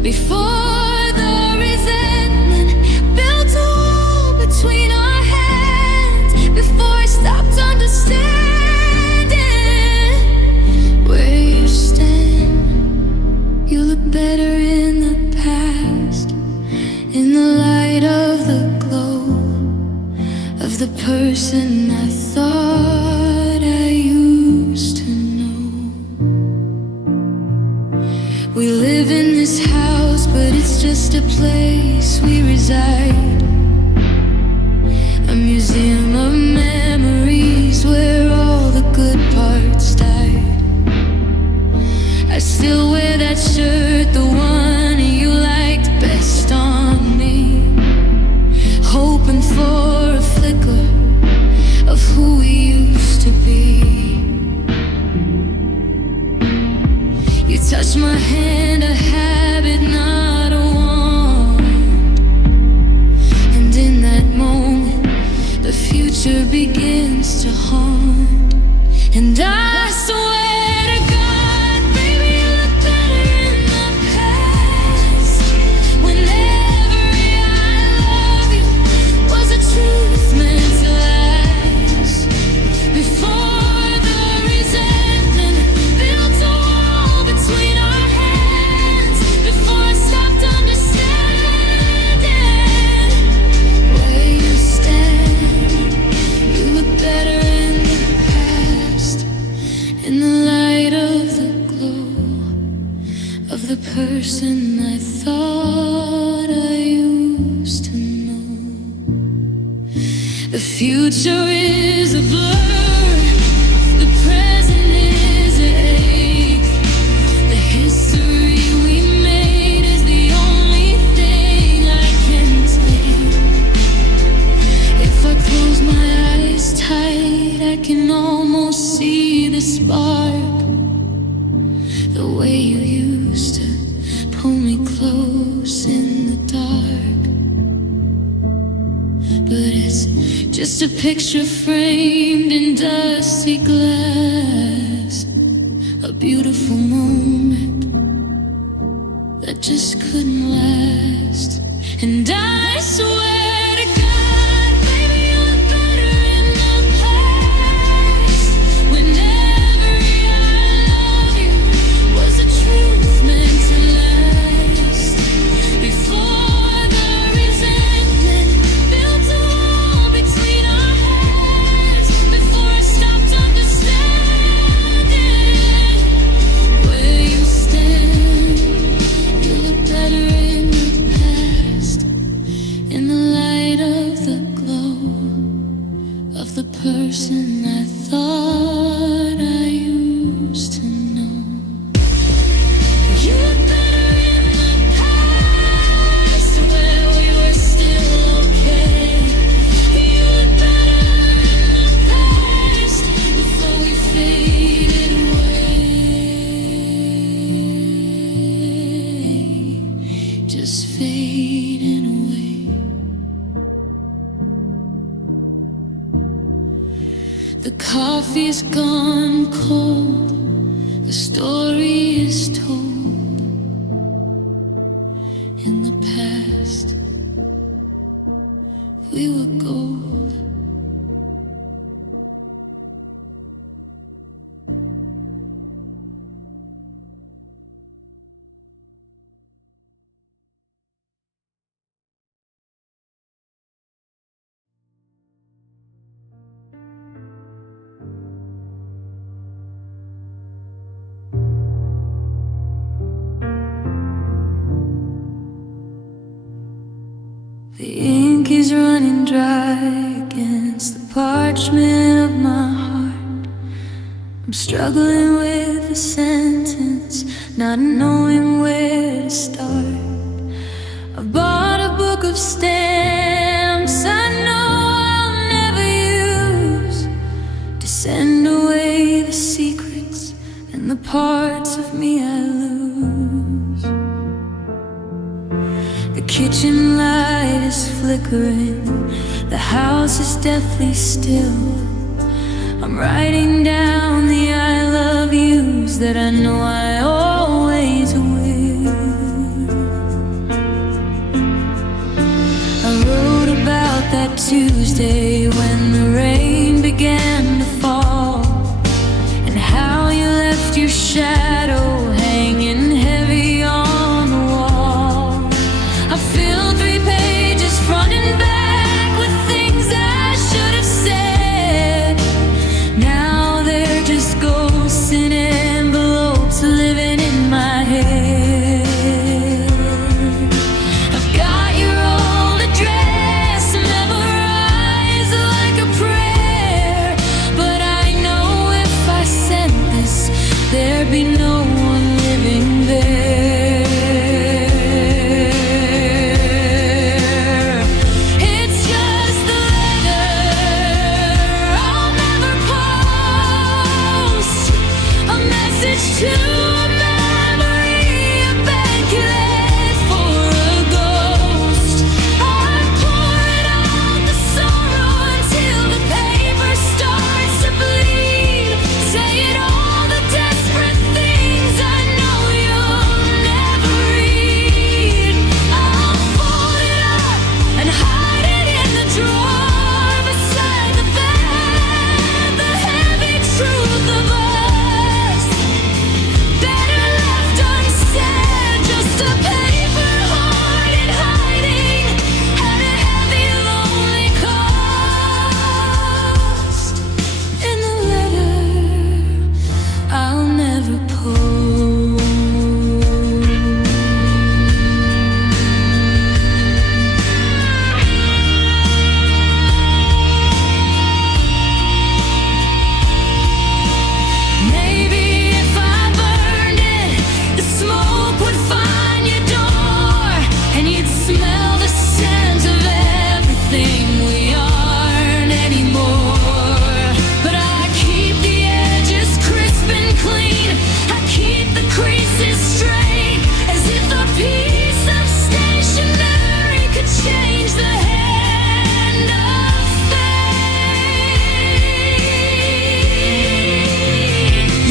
Before the resentment built a wall between our hands. Before I stopped understanding where you stand. You look better in the past, in the light of the glow of the person I thought I used to know. We live in this house, but it's just a place we reside. A museum of memories where all the good parts died. I still wear that shirt, the one you liked best on me, hoping for a flicker of who we used to be. You touched my hand, a habit, not a want. And in that moment, the future begins to haunt. And I swear to God, baby, you look better in the past. When every I love you was a truth meant to last. Before the resentment built a wall between our hands. Before I stopped understanding where you stand. You look better in the past, in the light of the glow of the person I thought I used to know. The future is a blur, the present is an ache. The history we made is the only thing I can take. If I close my eyes tight, I can almost see the spark. The way you used to pull me close in the dark. But it's just a picture framed in dusty glass. A beautiful moment that just couldn't last. And I swear to God, baby, you look better in the past. When every I love you was a truth meant to last. Before the resentment built a wall between our hands. Before I stopped understanding where you stand. You look better in the past, in the light of the glow of the person I thought I used to know. You look better in the past, where we were still okay. You look better in the past, before we faded away. Just fading away. The coffee's gone cold, the story is told. In the past, we were gold. tears running dry against the parchment of my heart. I'm struggling with a sentence, not knowing where to start. I've bought a book of stamps I know I'll never use, to send away the secrets and the parts of me I lose. The kitchen light is flickering, the house is deathly still. I'm writing down the I love yous that I know I always will. I wrote about that Tuesday when the rain began to fall, and how you left your shadow hanging heavy on the wall. I filled 3 pages front and back with things I should have said. Now they're just ghosts in envelopes living in my head. I've got your old address memorized like a prayer, but I know if I sent this, there'd be no one living there. It's just the letter I'll never post, a message to a memory, a banquet for a ghost. I'm pouring out the sorrow until the paper starts to bleed, saying all the desperate things I know you'll never read. I'll fold it up and hide it in the drawer beside the bed, the heavy truth of us, better left unsaid. Just a paper heart in hiding at a heavy, lonely cost. In the letter I'll never post. Maybe if I burned it, the smoke would find your door, and you'd smell the scent of everything we aren't anymore. But I keep the edges crisp and clean, I keep the creases straight, as if a piece of stationery could change the hand of fate.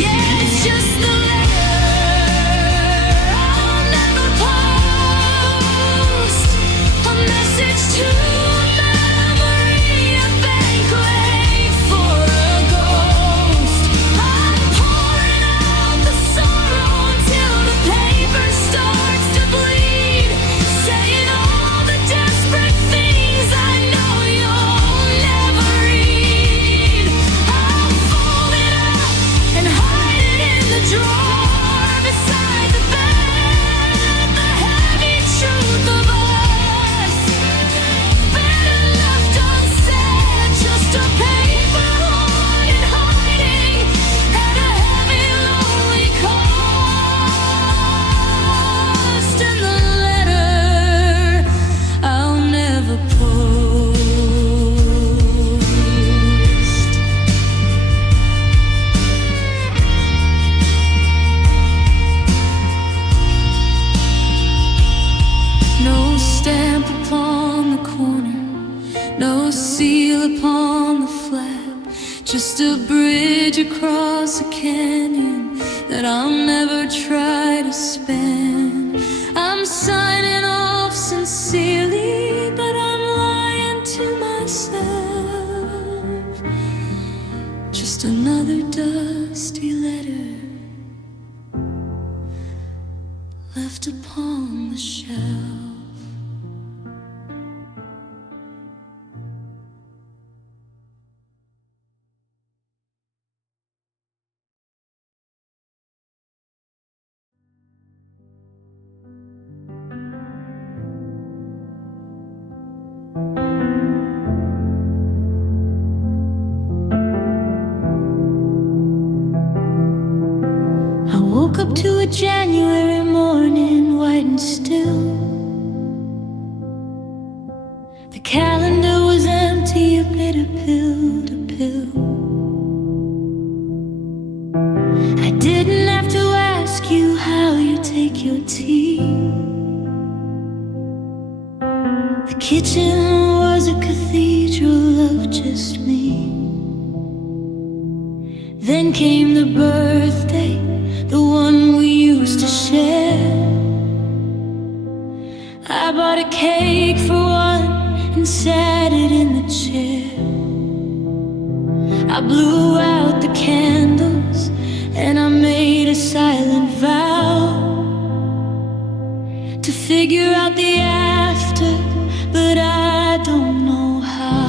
Yeah, it's just the letter I'll never post, a message to a memory, a banquet for a ghost. I'm pouring out the sorrow until the paper starts to bleed, saying all the desperate things I know you'll never read. I'll fold it up and hide it in the drawer beside the bed, the heavy truth of us, better left unsaid. Just a paper heart in hiding at a heavy, lonely cost. And the letter I'll never post. No stamp upon the corner, no seal upon the flap, just a bridge across a canyon that I'll never try to span. I'm signing off sincerely, but I'm lying to myself. Just another dusty letter left upon the shelf. take your tea. The kitchen was a cathedral of just me. Then came the birthday, the one we used to share. I bought a cake for one and sat it in the chair. I blew out the candles and I made a silent vow to figure out the after, but I don't know how.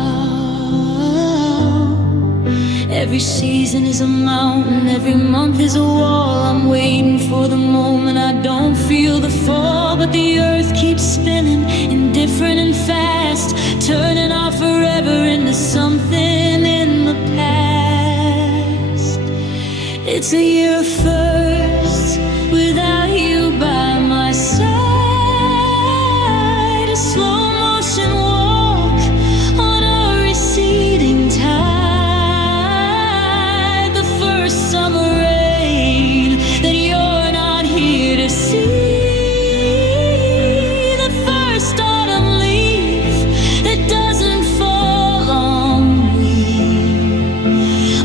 Every season is a mountain, every month is a wall. I'm waiting for the moment I don't feel the fall, but the earth keeps spinning, indifferent and fast, turning off forever into something in the past. It's a year of firsts without you by my side, a slow motion walk on a receding tide, the first summer rain that you're not here to see, the first autumn leaf that doesn't fall on me.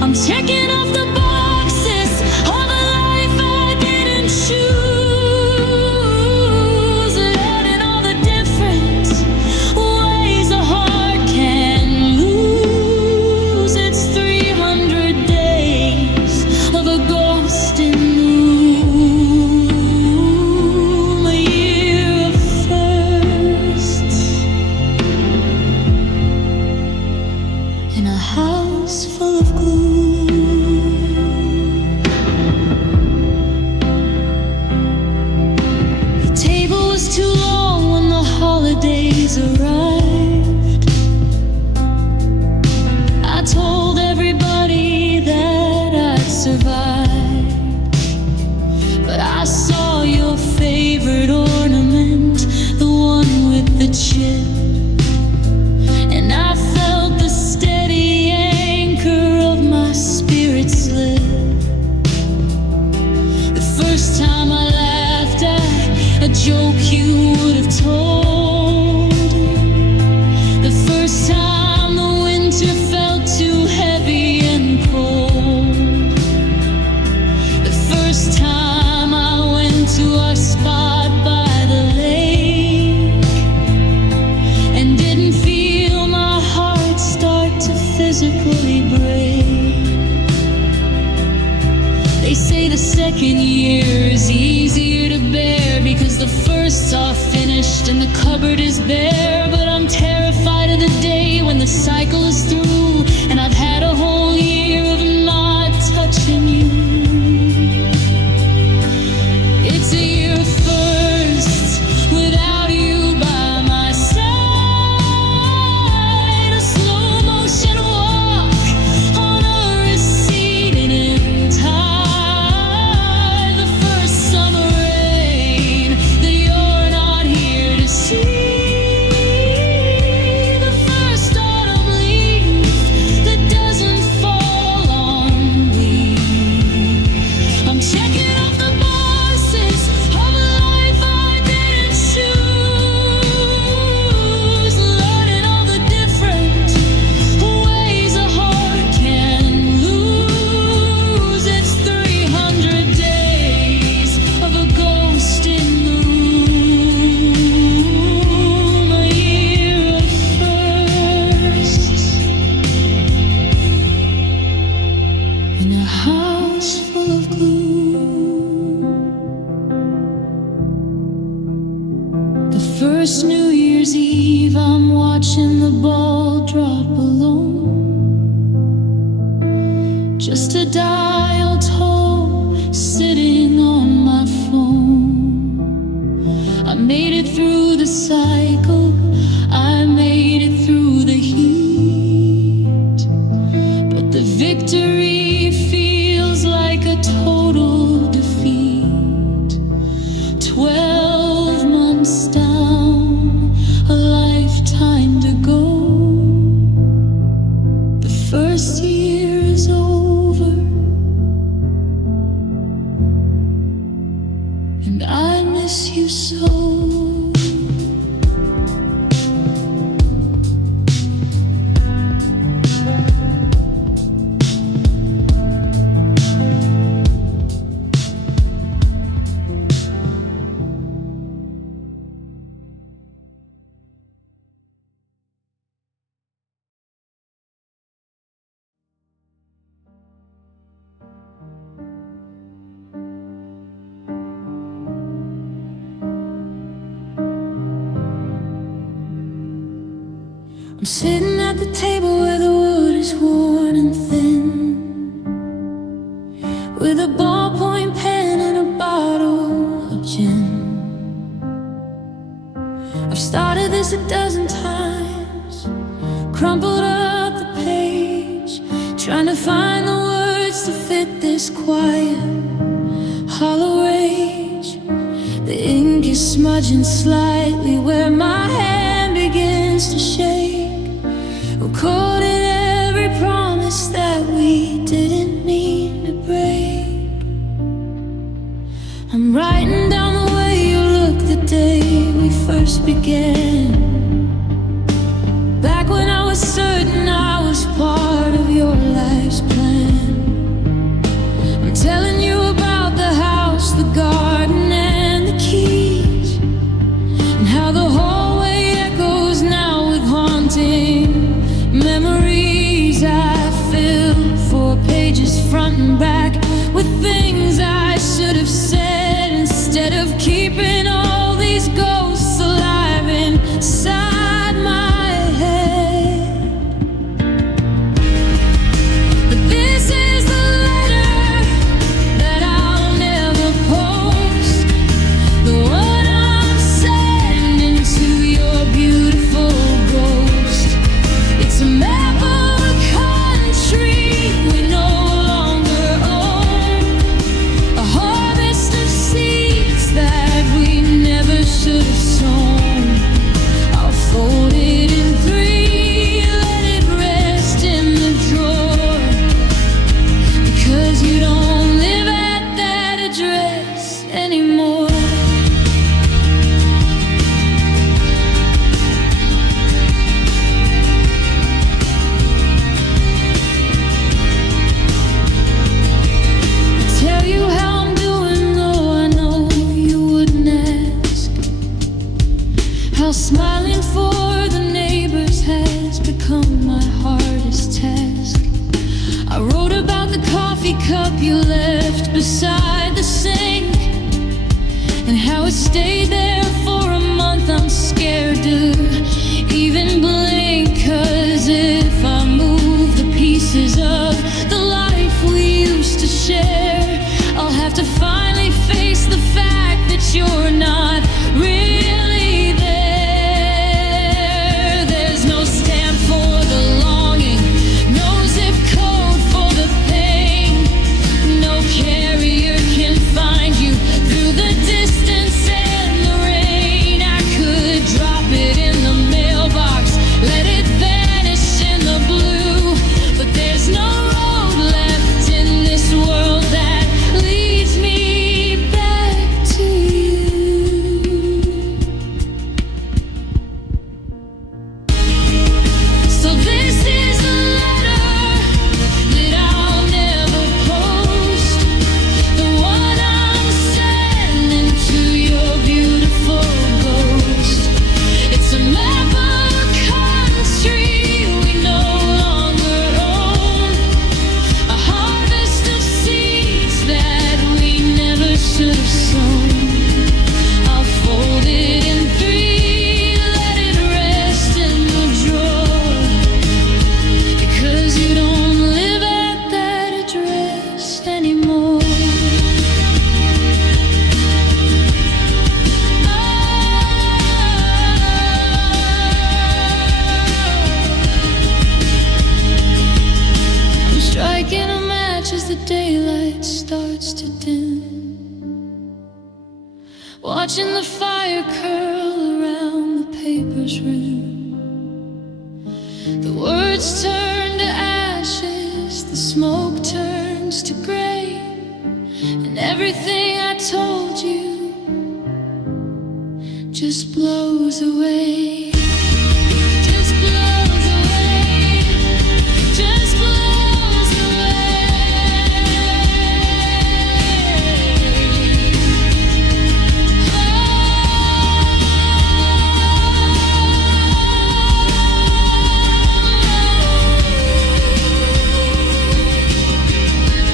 I'm checking off the boxes of a life I didn't choose, learning all the different ways a heart can lose. It's 300 days of a ghost in the room, a year of firsts in a house full of glue. The table was too long when the holidays arrived. I told everybody that I'd survive, but I saw your favorite ornament, the one with the chip, and I felt the steady anchor of my spirit slip. The first time I laughed at a joke you would have told, the first time the winter felt too heavy and cold, the first time I went to our spot by the lake and didn't feel my heart start to physically break. They say the second year is easier to bear because the firsts are finished and the cupboard is bare. But I'm terrified of the day when the cycle is through and I've had a whole year of not touching you. It's a year of firsts without you by my side, a slow motion walk on a receding tide, the first summer rain that you're not here to see, the first autumn leaf that doesn't fall on me. I'm checking off the boxes of a life I didn't choose, learning all the different ways a heart can lose. It's 300 days of a ghost in the room, a year of firsts in a house full of glue. The first New Year's Eve, I'm watching the ball drop alone, just a dial tone sitting on my phone. I made it through the cycle, I made it through the heat, but the victory feels like a total defeat. 12 months down, a lifetime to go. The first year is over, and I miss you so. I'm sitting at the table where the wood is worn and thin, with a ballpoint pen and a bottle of gin. I've started this a dozen times, crumpled up the page, trying to find the words to fit this quiet, hollow rage. The ink is smudging slightly where my hand begins to shake. Recorded every promise that we didn't mean to break. I'm writing down the way you looked the day we first began, back when I was certain I was part of your life's plan. I'm telling you about the house, the garden, and the keys, and how the hallway echoes now with haunting memories. I fill 4 pages front and back with things I should have said, instead of keeping all these ghosts alive inside my head. But this is the letter that I'll never post, the one I'm sending to your beautiful ghost. It's a map of a country we no longer own, a harvest of seeds that we never should have sown. I'll fold it in 3, let it rest in the drawer, because you don't live at that address anymore. Tell you how I'm doing, though I know you wouldn't ask. How smiling for the neighbors has become my hardest task. I wrote about the coffee cup you left beside the sink, and how it stayed there for a month. I'm scared to even blink, 'cause if I move the pieces of the life we used to share, I'll have to finally face the fact that you're not really there. There's no stamp for the longing, no zip code for the pain, no carrier can find you through the distance and the rain. I could drop it in the mailbox, let it vanish in the blue, but there's no road left in this world that leads me back to you. So this is a letter that I'll never post, the one I'm sending to your beautiful ghost. It's a map of a country we no longer own, a harvest of seeds that we never should have sown. I'll fold it in 3, let it rest in the drawer, because you don't live at that address anymore. I'm striking a match as the daylight starts to dim, watching the fire curl around the paper's rim. The words turn to ashes, the smoke turns to gray, and everything I told you just blows away. Just blows away. Just blows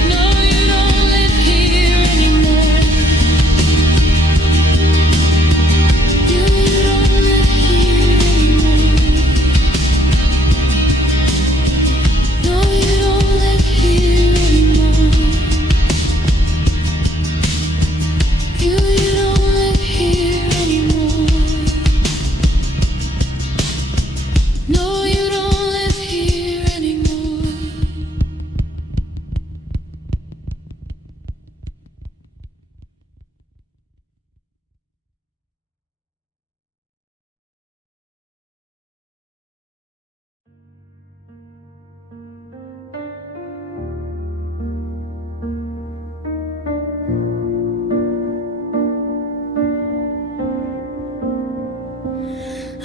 No, you don't live here anymore. You don't live here anymore. No, you don't live here anymore. You don't live here anymore. No, you don't live here anymore.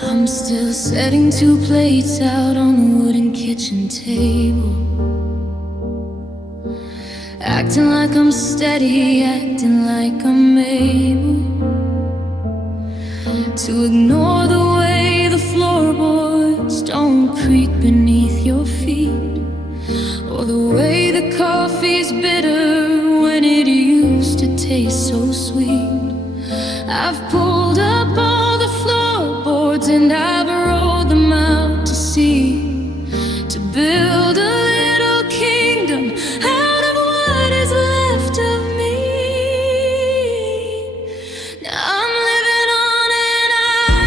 I'm still setting 2 plates out on the wooden kitchen table, acting like I'm steady, acting like I'm able to ignore the way the floorboards don't creak beneath your feet, or the way the coffee's bitter when it used to taste so sweet. I've pulled up all the floorboards and I've rolled them out to sea, to build a little kingdom out of what is left of me. Now I'm living on an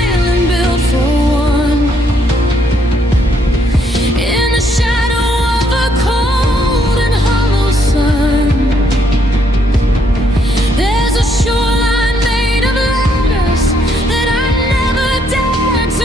island built for one, in the shadow of a cold and hollow sun. There's a shoreline made of letters that I never dared to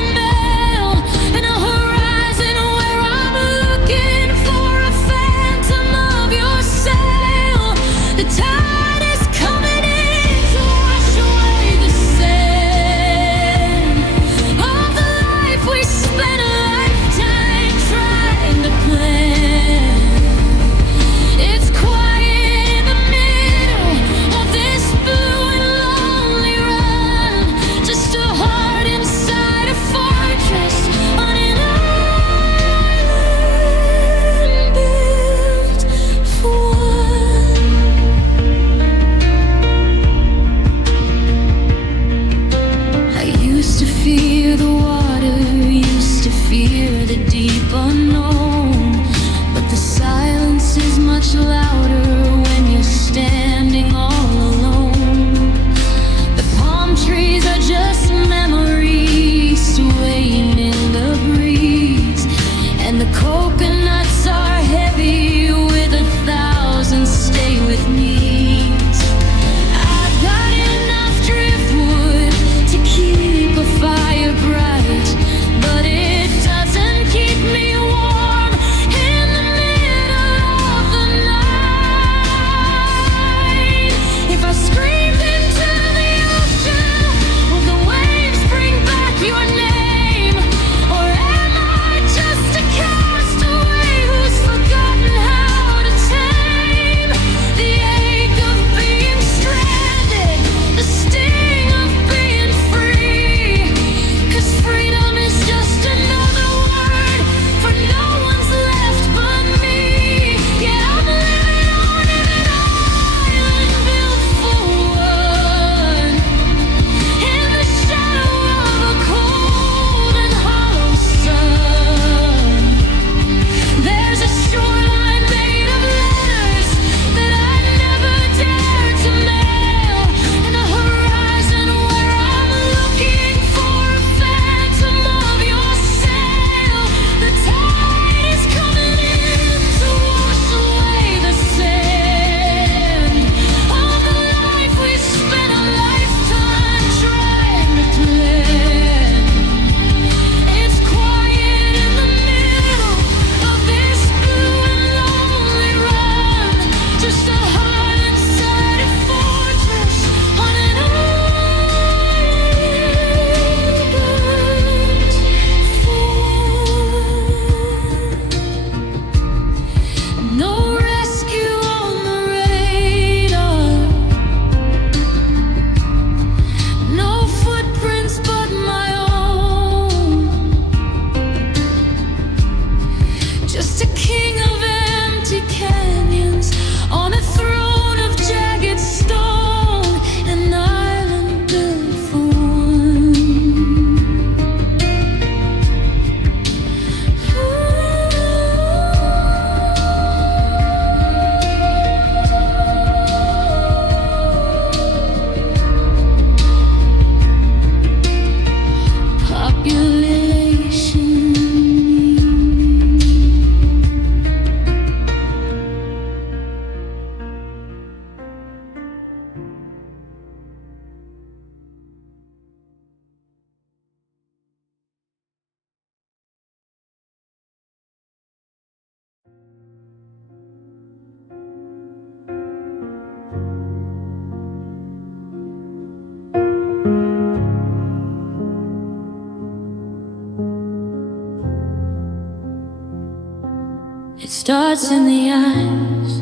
starts in the eyes,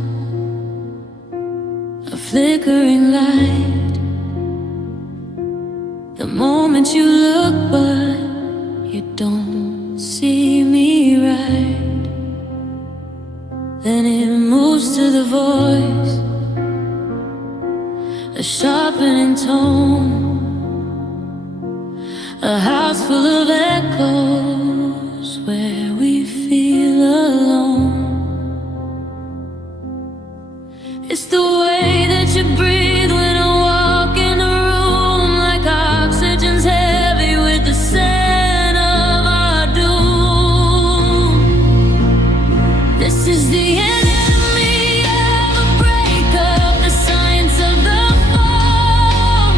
a flickering light. The moment you look, but you don't see me right. Then it moves to the voice, a sharpening tone, a house full of echoes where we feel alone. It's the way that you breathe when I walk in a room, like oxygen's heavy with the scent of our doom. This is the enemy of a breakup, the science of the fall.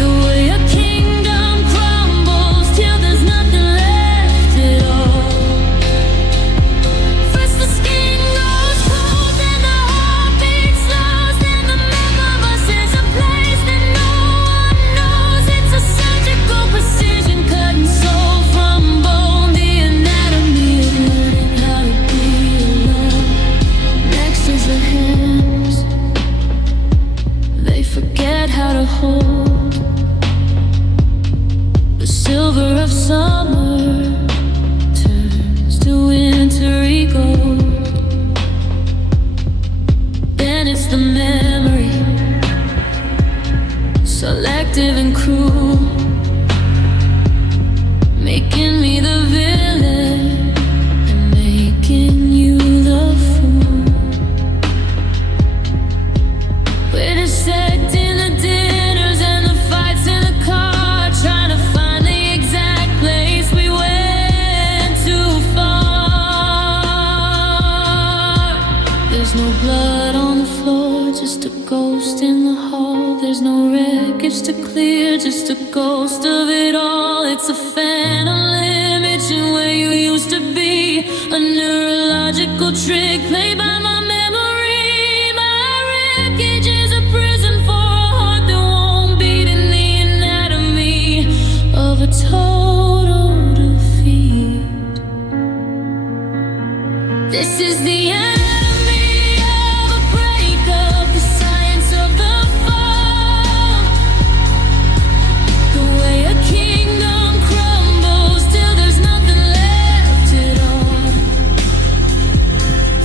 The way a kingdom crumbles till there's nothing left at all. First the skin goes cold, then the heartbeat slows, then the map of us is a place that no one knows. It's a surgical precision, cutting soul from bone, the anatomy of learning how to be alone. Next is the hands, they forget how to hold. The silver of summer turns to wintry gold. Then it's the memory, selective and cruel, making me the villain and making you the fool. We're dissecting the dinners and the fights in the car, trying to find the exact place we went too far. There's no blood on the floor, just a ghost in the hall. There's no wreckage to clear, just a ghost of it all. It's a phantom image in where you used to be, a neurological trick played by my memory. My wreckage is a prison for a heart that won't beat, in the anatomy of a total defeat. This is the enemy of a breakup, the science of the fall. The way a kingdom crumbles till there's nothing left at all.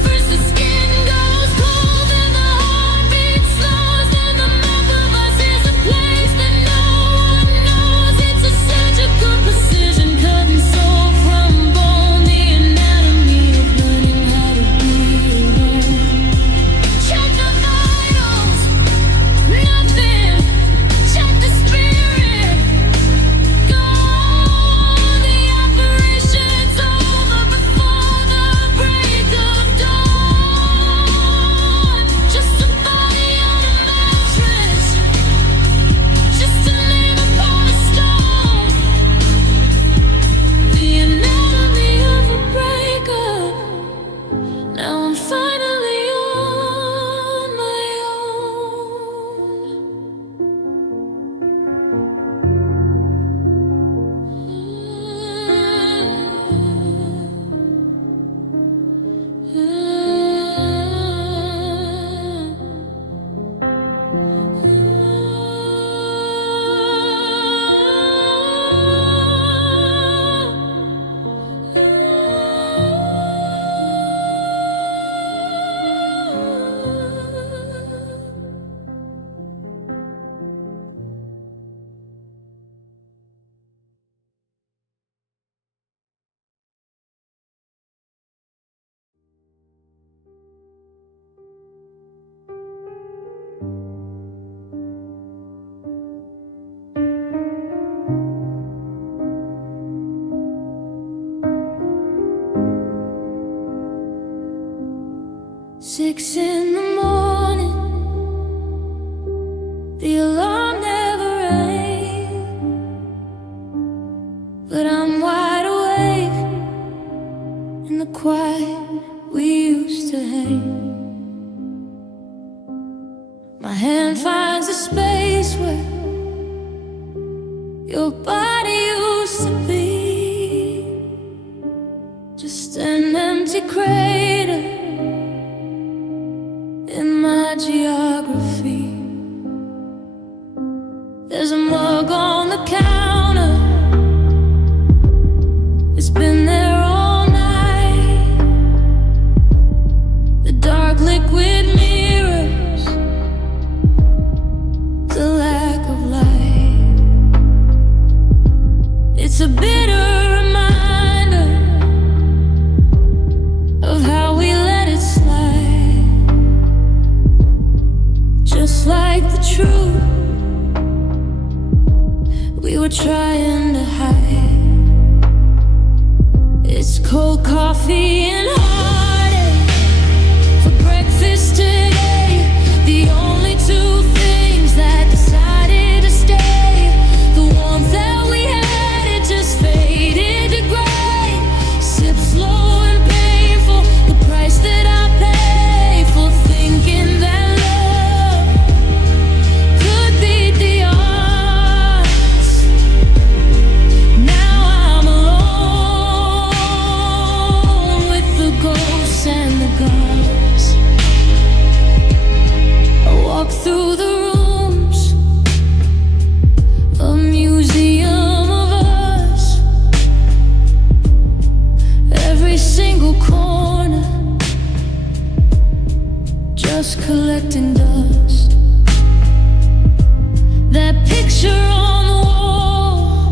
First the skin goes cold, then the heartbeat slows, then the map of us is a place that no one knows. It's a surgical precision, cutting soul from bone, the anatomy of learning how to be alone. Check the vitals, nothing. Check the spirit, gone. The operation's over before the break of dawn. Just a body on a mattress, just a name upon a stone. The anatomy of a breakup. Now I'm finally on my Six in the morning, the alarm never rang, but I'm wide awake in the quiet we used to hang. My hand finds a space where your body used to be, just an empty There's a mug on the counter. It's been there all night. The dark liquid mirrors the lack of light. It's a bitter reminder of how we let it slide. Just like the truth we were trying to hide. It's cold coffee and heartache for breakfast today. The only two things that decided to stay. The warmth that we had, it just faded to gray. Sip slow and painful, the price that I pay for thinking that love could beat the odds. Now I'm alone with the ghosts and the gods. I walk through the rooms, a museum of us. Every single corner just collecting dust. That picture on the wall,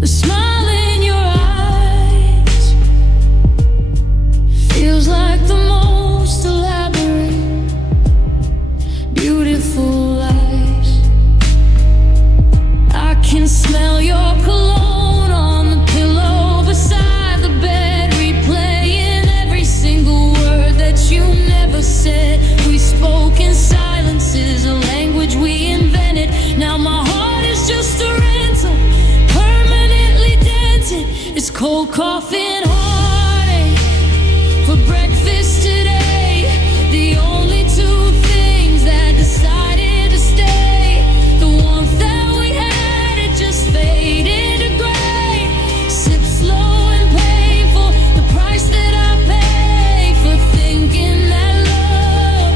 the smile in your eyes, feels like the most elaborate, beautiful lies. I can smell your cologne on the pillow beside the bed, replaying every single word that you never said. We spoke in silences, a language we invented. Now my heart is just a rental, permanently dented. It's cold coffee and heartache for breakfast today. The only two things that decided to stay. The warmth that we had, it just faded to gray. Sip slow and painful, the price that I pay for thinking that love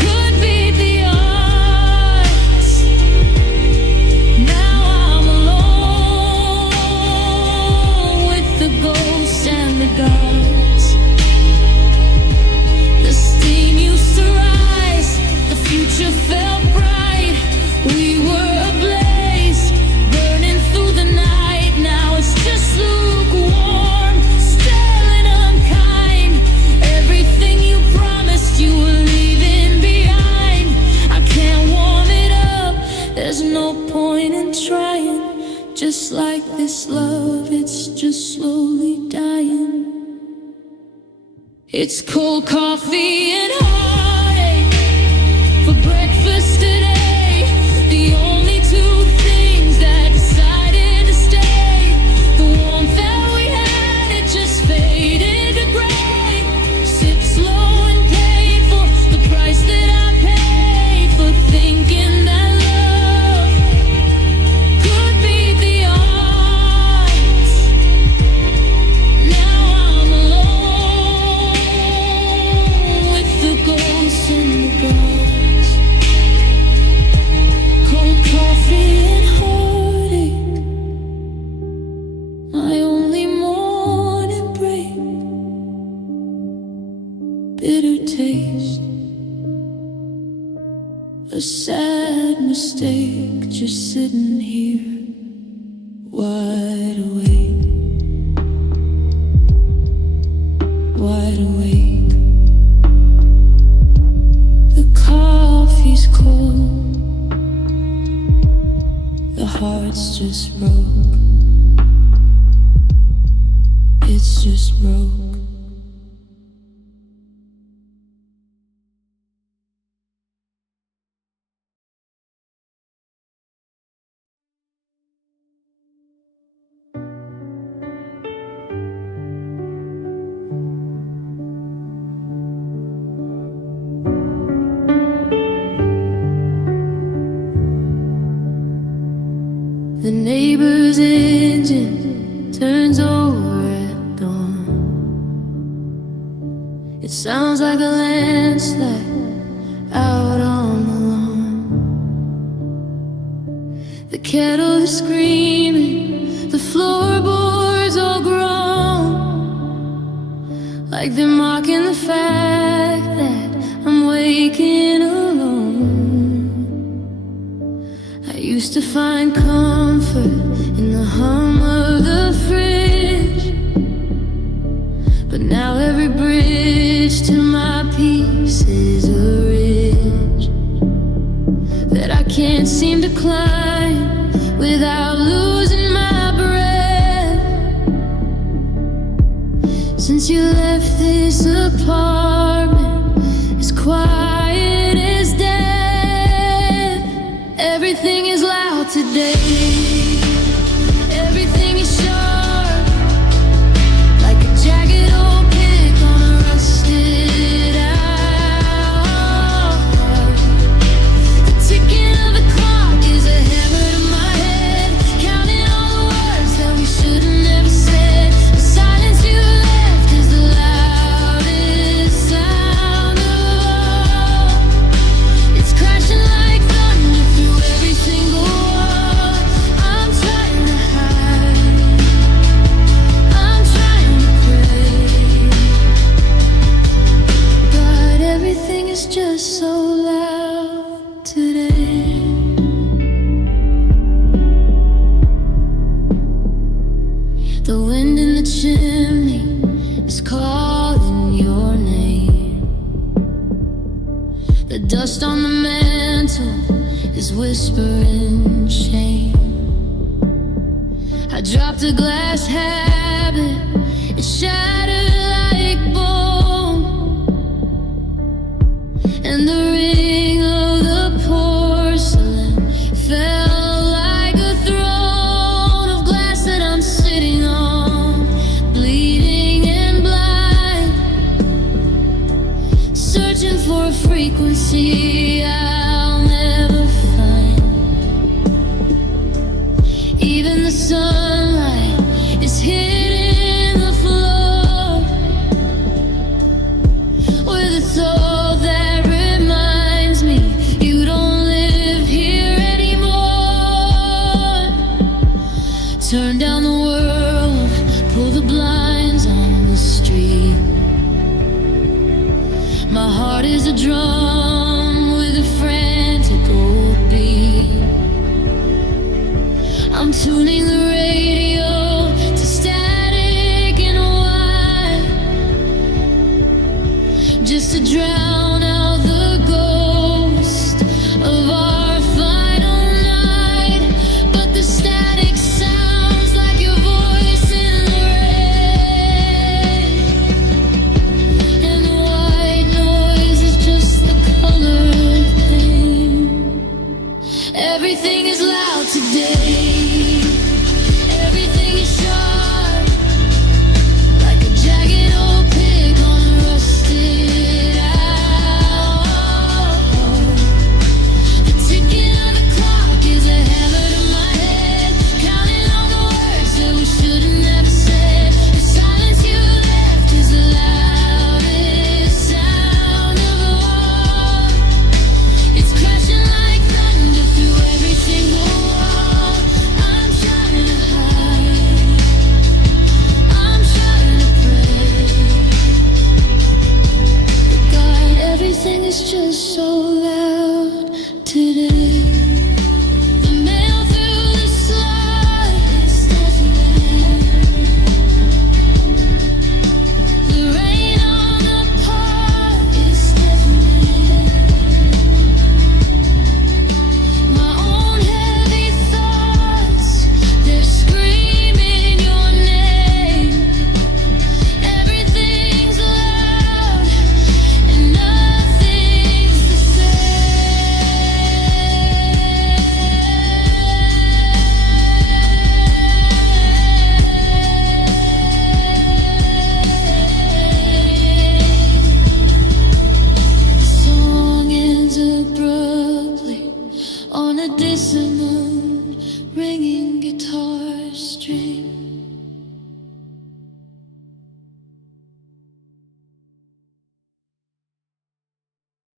could beat the odds. Now I'm alone with the ghosts and the gods. The steam used to rise, the future felt bright. We were ablaze, burning through the night. Now it's just lukewarm, stale and unkind. Everything you promised you were leaving behind, I can't warm it up, there's no point in trying. Just like this love, it's just slowly dying. It's cold coffee and heartache for breakfast today. The only two things that decided to stay. The warmth that we had, it just faded to gray. Sip slow and painful, the price that I paid for thinking that love could beat the odds. Now I'm alone with the ghosts and the gods. Cold coffee and heartache, my only morning break. Bitter taste, a sad mistake, just sitting here, wide awake, wide awake. The coffee's cold, the heart's just broke, it's just broke. The neighbor's engine turns over at dawn. It sounds like a landslide out on the lawn. The kettle is screaming, the floorboards all groan, like they're mocking the fact that I'm waking alone. I used to find comfort in the hum of the fridge, but now every bridge to my peace is a ridge that I can't seem to climb without losing my breath. Since you left this apartment, it's quiet as death. Everything is loud today. Everything is sharp, like a jagged old pick on a rusted out heart. The ticking of the clock is a hammer to my head, counting all the words that we should have never said. The silence you left is the loudest sound of all. It's crashing like thunder through every single wall. I'm trying to hide, I'm trying to pray, but everything is just so loud today. The wind in the chimney is calling your name. The dust on the mantle is whispering shame. I dropped a glass habit, it shattered like bone, and the ring of the porcelain fell like a throne of glass that I'm sitting on, bleeding and blind, searching for a frequency I'll never find. Even the sunlight is hitting the floor with a thought that reminds me you don't live here anymore. Turn down the world, pull the blinds on the street. My heart is a drum with a frantic old beat. I'm tuning the radio to static and white, just to drown out the ghost of our final night. But the static sounds like your voice in the rain, and the white noise is just the color of pain. Everything is loud today.